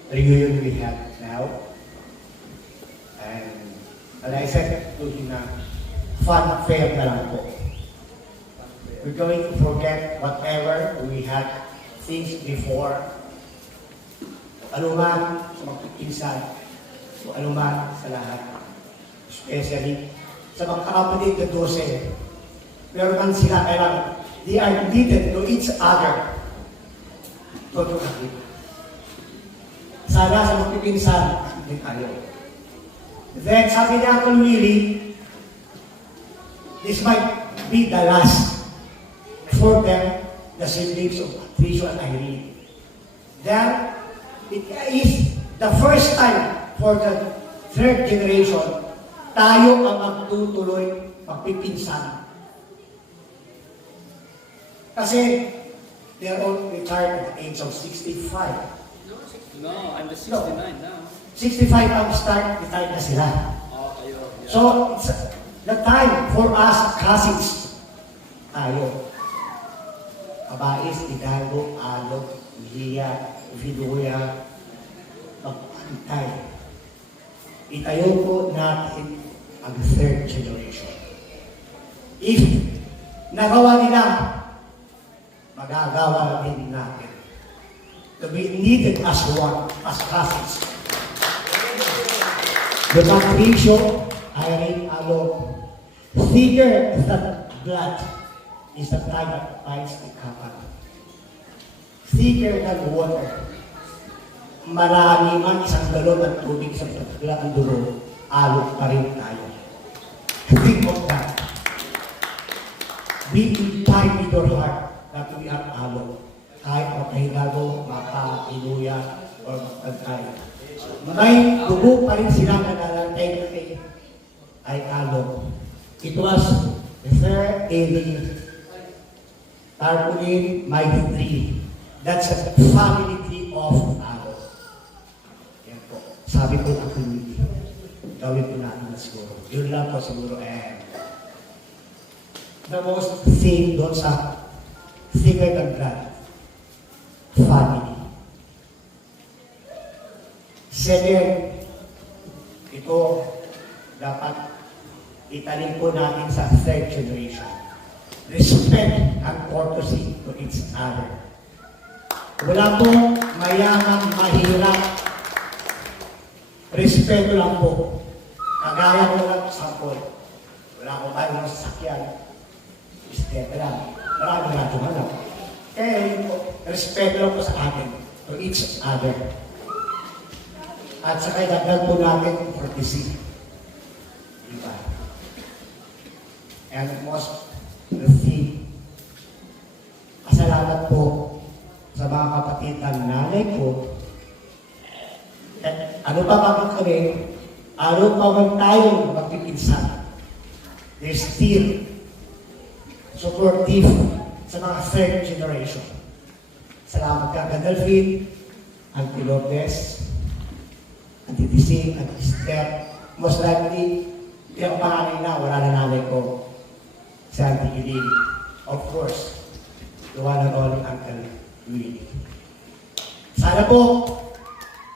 Reunion we have now. And as I said to him na fun fair na lang po. We're going to forget whatever we had things before. Anuman sa magpipinsan, o anuman sa lahat. Especially sa mga kapatid na 12. Meron man sila kailangan, they are needed to each other. Todo kapit. Sana sa magpipinsan, din tayo. Then sabi niya Uncle Willie, this might be the last for them, the siblings of Patricio and Irene. Then, it is the first time for the third generation, tayo ang magtutuloy magpipinsan. Kasi, they're all retired at the age of 65. No, I'm the 69 now. 65 ang start, retired na sila. Oh, ayun. Yeah. So, it's the time for us cousins. Tayo. Abais, Hidalgo, Alog, Lia, Viduya, magpantay. Itayo po natin ang third generation. If nagawa nila, magagawa din natin. To be needed as one, as cousins. The Patricio, Irene, Alog, thicker than blood is the time that binds the couple. Thicker than water. Marami man isang galon ng tubig sa pagkakala ng dulo, alok pa rin tayo. Think of that. Be tight in your heart that we are alok. Kahit mapahinago, mapa-inuya, or magpagkay. May dugo pa rin silang nananatay natin ay alok. It was the third tarpaulin mighty tree. That's a family tree of arrow. Yan po. Sabi po ng community. Gawin po natin na siguro. Yun lang po siguro. And the most thing doon sa secret and blood. Family. Second, ito dapat italin po natin sa third generation. Respect and courtesy to each other. Wala pong mayaman, mahirap. Respeto lang po. Kagaya ko lang sa sample. Wala akong tayo ng sasakyan. Respeto lang. Marami na tumanap. Kaya yun po, respeto lang po sa atin. To each other. At saka idagdag po natin courtesy. Diba? And most the thing, pasalamat po sa mga kapatid ng nanay ko. At ano pa ba kami, ano pa man tayo magpipinsan, they're still supportive sa mga third generation. Salamat ka, Gadalvin, Auntie Lopez, Auntie Tising, Auntie Esther. Most likely, yung pangalan na, wala na nanay ko. Si Auntie Eileen. Of course, the one and only Uncle Willie. Sana po,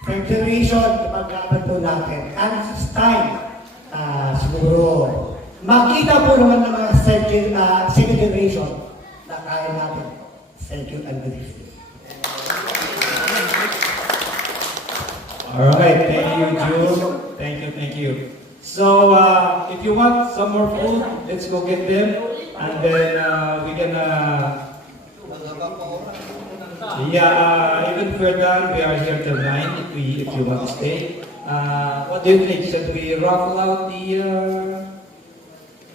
third generation, ipaglaban po natin. And it's time, siguro, makita po naman ng mga second generation na kaya natin. Thank you and good evening. All right, thank you, June. Thank you. So, if you want some more food, let's go get them, and then we can. Even further, we are here till 9 if you want to stay. What do you think? Should we raffle out the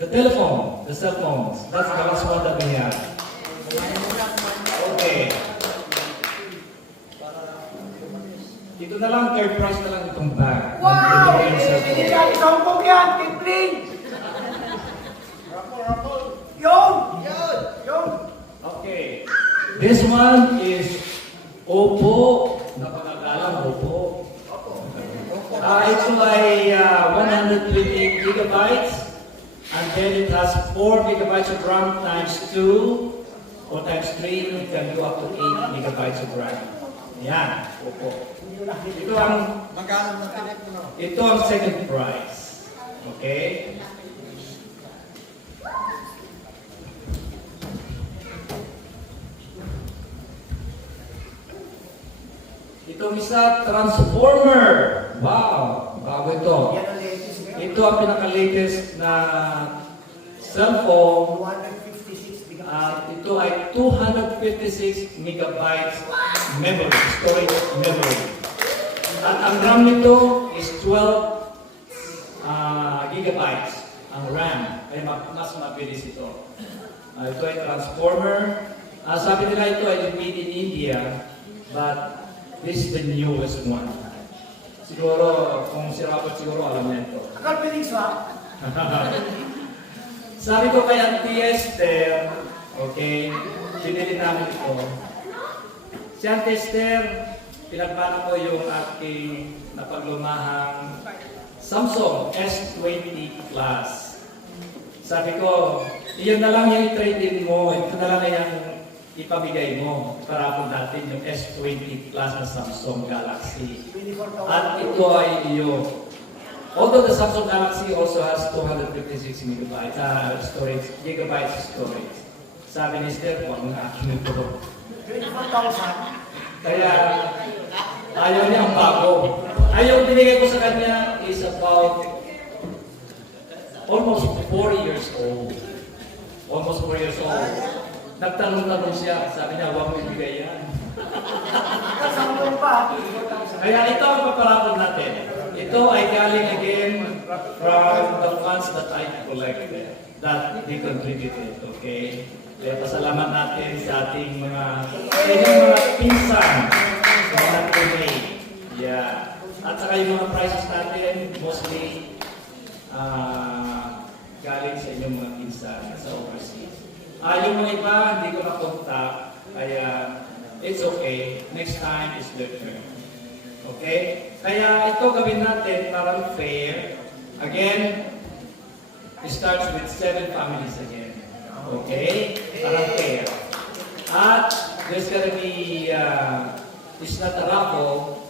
telephone, the cell phones? That's the last one that we have. Okay. Dito na lang, third prize na lang itong bag. Wow! Yung Isang po yan, Kipling! Yun! Okay. This one is Oppo. Napakagalang Oppo. Ito ay 120 gigabytes. And then it has 4 gigabytes of RAM times 2 or times 3. You can do up to 8 gigabytes of RAM. Yan, Oppo. Ito ang second prize. Okay? Itong isa, transformer. Wow, bago ito. Ito ang pinaka-latest na cellphone. 156 Ito ay 256 megabytes memory, storage memory. At ang RAM nito is 12 gigabytes ang RAM. Kaya mas mabilis ito. Ito ay transformer. Sabi nila ito ay made in India, but this is the newest one. Siguro, kung si Robert siguro alam niya ito. Akal piling sa? Sabi ko kay Auntie Esther, okay, binili namin ito. Si Auntie Esther, pinagbana ko yung aking napaglumahang Samsung S20 Plus. Sabi ko, iyon na lang yung i-trade-in mo, ito na lang yung ipamigay mo para po natin yung S20 Plus na Samsung Galaxy. At ito ay iyo. Although the Samsung Galaxy also has 256 gigabytes storage. Sabi ni Esther, huwag na akin ito. 24,000. Kaya ayaw niya ang bago. Ayaw binigay ko sa kanya is about almost 4 years old. Almost 4 years old. Nagtanong-tanong siya, sabi niya, huwag mo ibigay yan. Kaya ito ang paparapon natin. Ito ay galing again from the funds that I collected, that they contributed, okay? Kaya pasalamat natin sa ating mga pinsan na nag-donate. Yeah. At saka yung mga prizes natin, mostly galing sa inyong mga pinsan sa overseas. Yung mga iba, hindi ko na-contact. Kaya, it's okay. Next time is their turn. Okay? Kaya ito gawin natin parang fair. Again, it starts with 7 families again. Okay? Parang fair. At there's gonna be, it's not a raffle.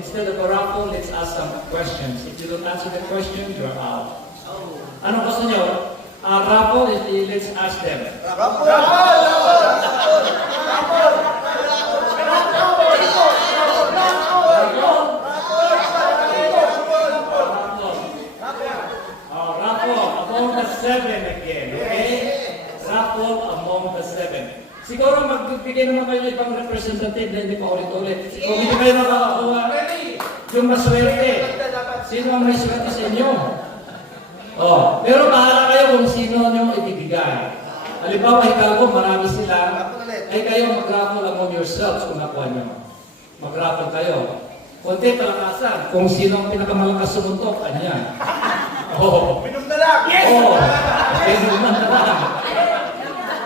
Instead of a raffle, let's ask some questions. If you don't answer the question, you're out. Ano gusto nyo? Raffle, let's ask them. Raffle among the 7 again, okay? Raffle among the 7. Siguro magbibigay naman kayo ng ibang representative na hindi pa ulit-ulit. Kung hindi kayo nakakakuha, yung maswerte. Sino ang may swerte sa inyo? Oh, pero bahala kayo kung sino nyo ibibigay. Halimbawa, Hidalgo, marami sila. Ay kayo mag-raffle among yourselves kung nakuha nyo. Mag-raffle kayo. Kunti palakasan. Kung sino ang pinakamalakas sumuntok, kanya. Oh. Minum na lang! Yes! Oh. Minum na lang.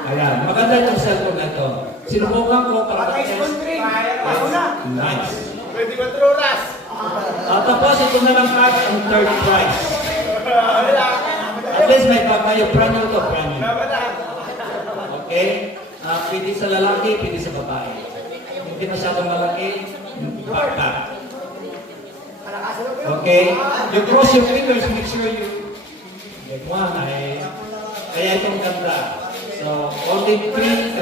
Ayan, maganda itong cellphone na ito. Sinubukan ko para mag-test. Nice. 24 oras. Tapos ito na lang card ang third prize. At least may bag kayo. Brand new to, brand new. Okay? Pwede sa lalaki, pwede sa babae. Hindi masyadong malaki, backpack. Okay? You cross your fingers, make sure you get one. Kaya itong ganda. So, only 3 and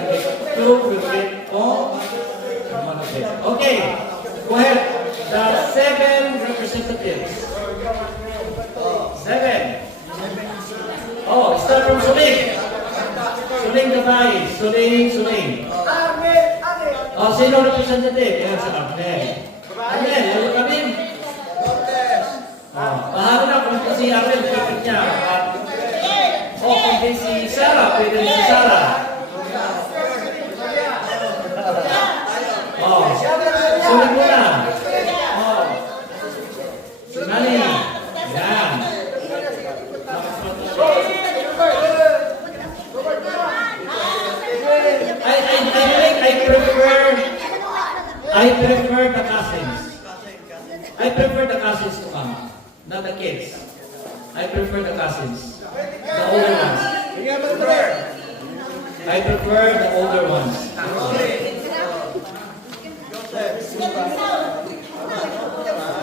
2 will get all. Okay, go ahead. The 7 representatives. 7. Oh, start from Suling. Suling Gabay. Suling. Oh, sino representative? Yan sa Arnel. Arnel, lalo kami. Oh, bahala na kung si Arnel, kapit niya. Oh, pwede si Sarah, pwede si Sarah. Oh, sulit mo na. Oh, si Nani. Yan. I prefer the cousins. I prefer the cousins to come, not the kids. I prefer the cousins. The older ones. I prefer the older ones.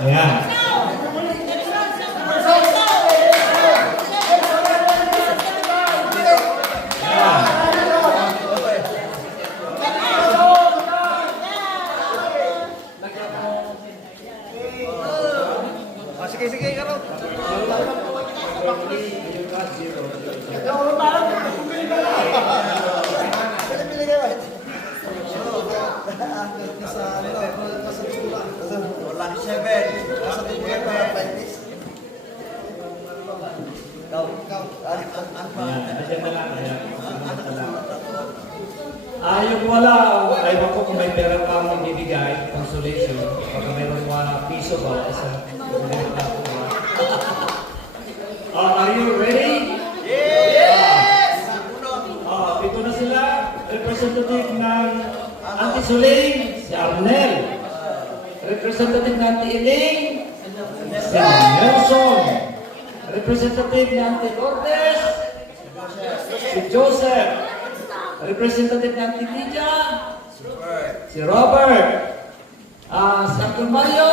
Yeah. Sige, Karol. Yung wala, ayaw ko kung may pera pa akong ibibigay, consolation, baka mayroon mga piso ba, isa. Are you ready? Yes! Ito na sila, representative ng Auntie Suling, si Arnel. Representative ng Auntie Iling, si Nelson. Representative ng Auntie Lourdes, si Joseph. Representative ng Auntie Lydia, si Robert. Si Uncle Mario,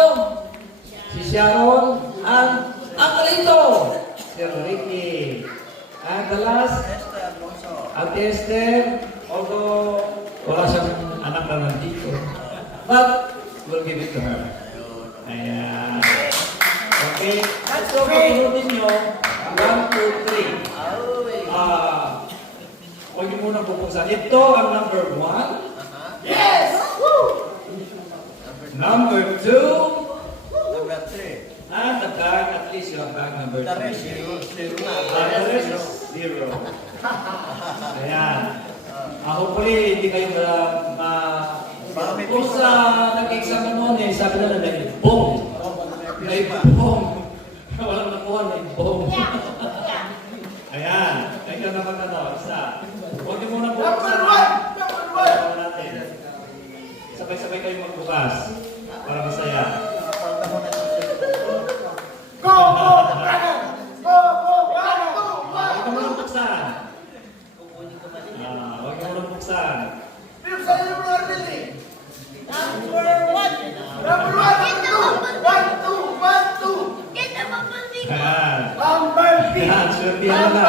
si Sharon, and Angelito, si Ricky. And the last, Ate Esther, although wala siyang anak na nandito. But, we'll give it to her. Ayan. Okay. So, papinutin nyo, 1, 2, 3. Huwag niyo muna bubuksan. Ito ang number 1. Yes! Number 2. Number 3. And the bag, at least you have bag number 3. The rest, zero na. The rest is 0. Ayan. Hopefully, hindi kayo kung sa nag-exam noon eh, sabi na may bomb. May bomb. Walang nakuha, may bomb. Ayan. Ikaw naman isa. Huwag niyo muna buksan. Number 1! Number 1! Sabay-sabay kayo magbukas para masaya. Go, go, brother! Go, go, brother! Huwag ka muna buksan. Huwag ka muna buksan. Yan. Yan, swertihan na.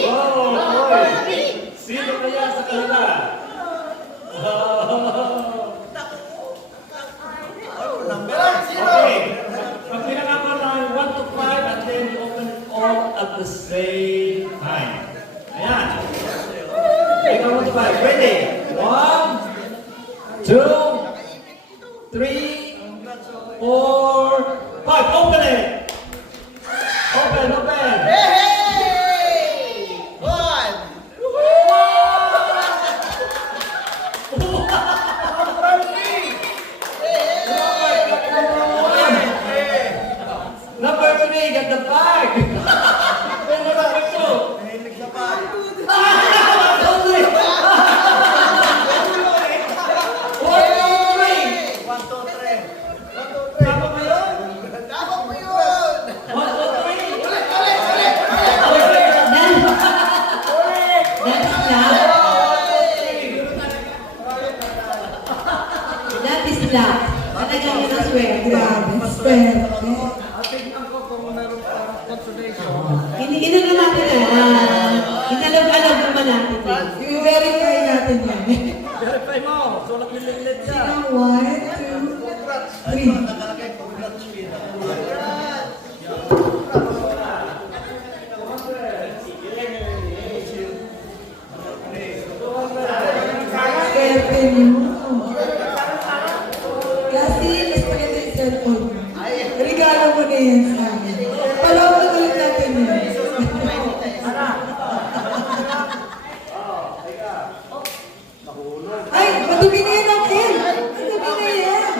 Oh, boy. Sino kaya sa kanila? Okay. Pag pinakapalan, 1 to 5 and then you open it all at the same time. Ayan. Ikaw 1 to 5. Ready? 1, 2, 3, 4, 5. Open it. Open, open. Number 3, get the bag. Then number 2. That is luck. Talagang yun ang swerte. Grabe, swerte. Inano natin inalog-alog naman natin. I-verify natin yan. Verify mo. Sulat nililit yan. 1, 2, 3. Swerte niyo. Kasi, mas maganda yung cellphone. Regalo mo na yan sa akin. Palawag ulit natin yun. Ay, madumi na yan natin. Madumi na yan.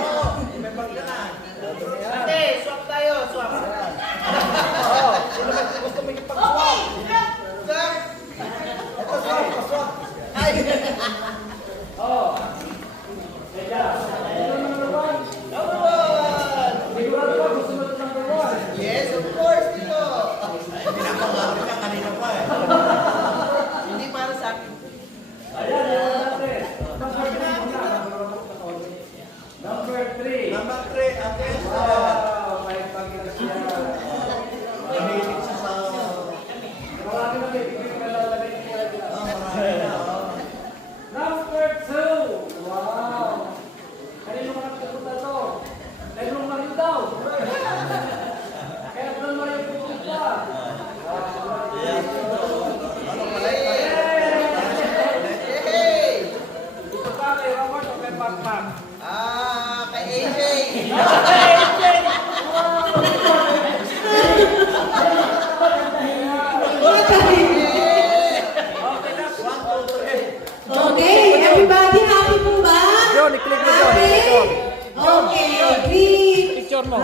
Okay, everybody happy po ba? John, i-click mo, John. Happy? Okay, please. Picture mo.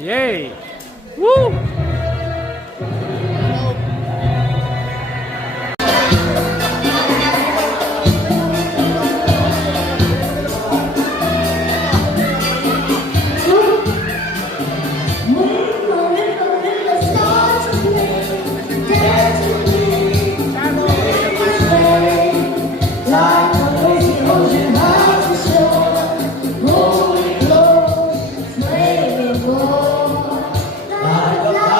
Yay! Woo! Like a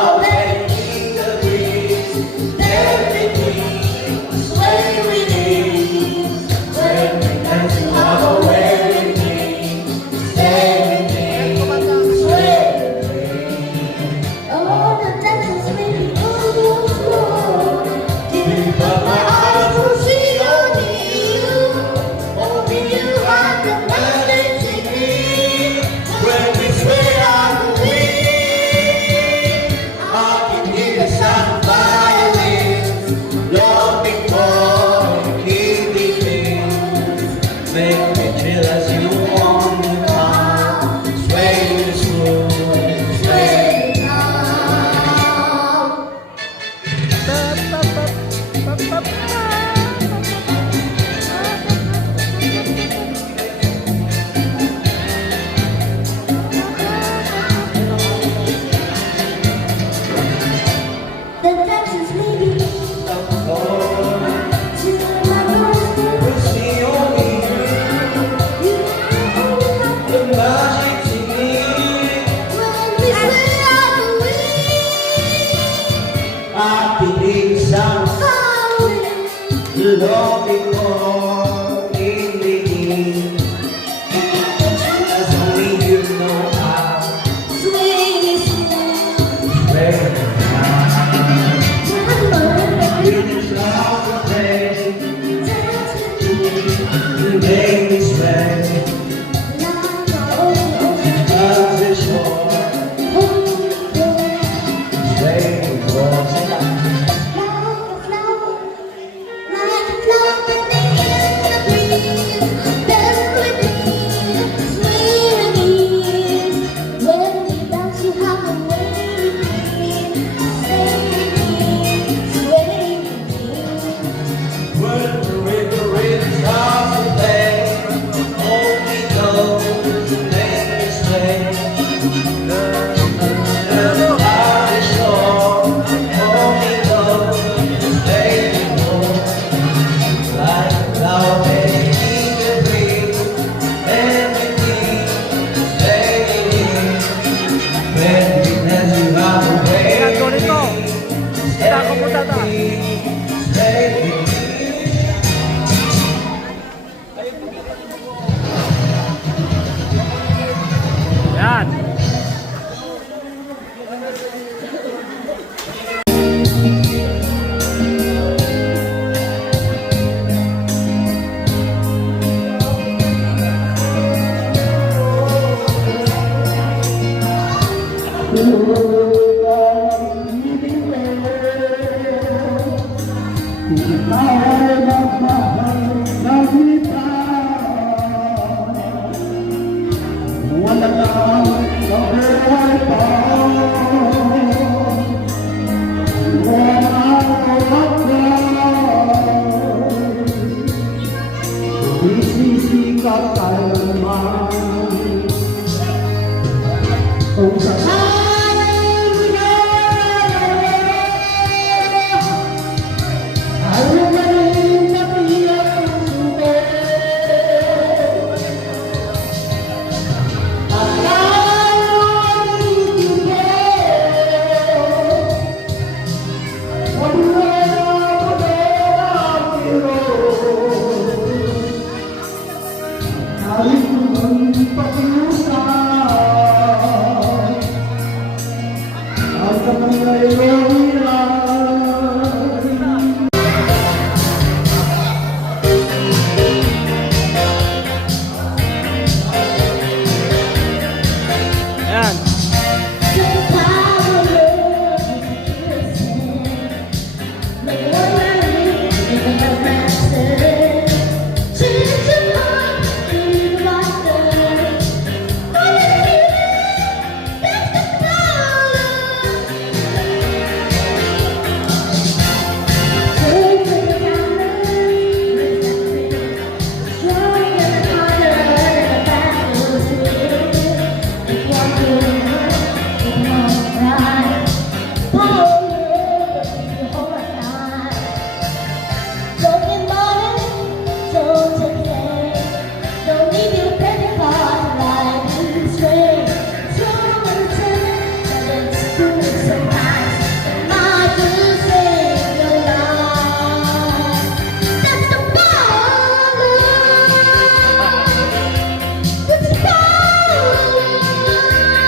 long before in the end, as only you know how. You just love the praise, you make me sweat, cause it's more, baby, what's it like? When the river is off the bay, only goes to make me sway. And by the shore, only goes to make me more. Like a cloud in the breeze, everything is fading. When as you have away, Kaya ko nito. Kaya ako po tata. fading. Yan. Kung sa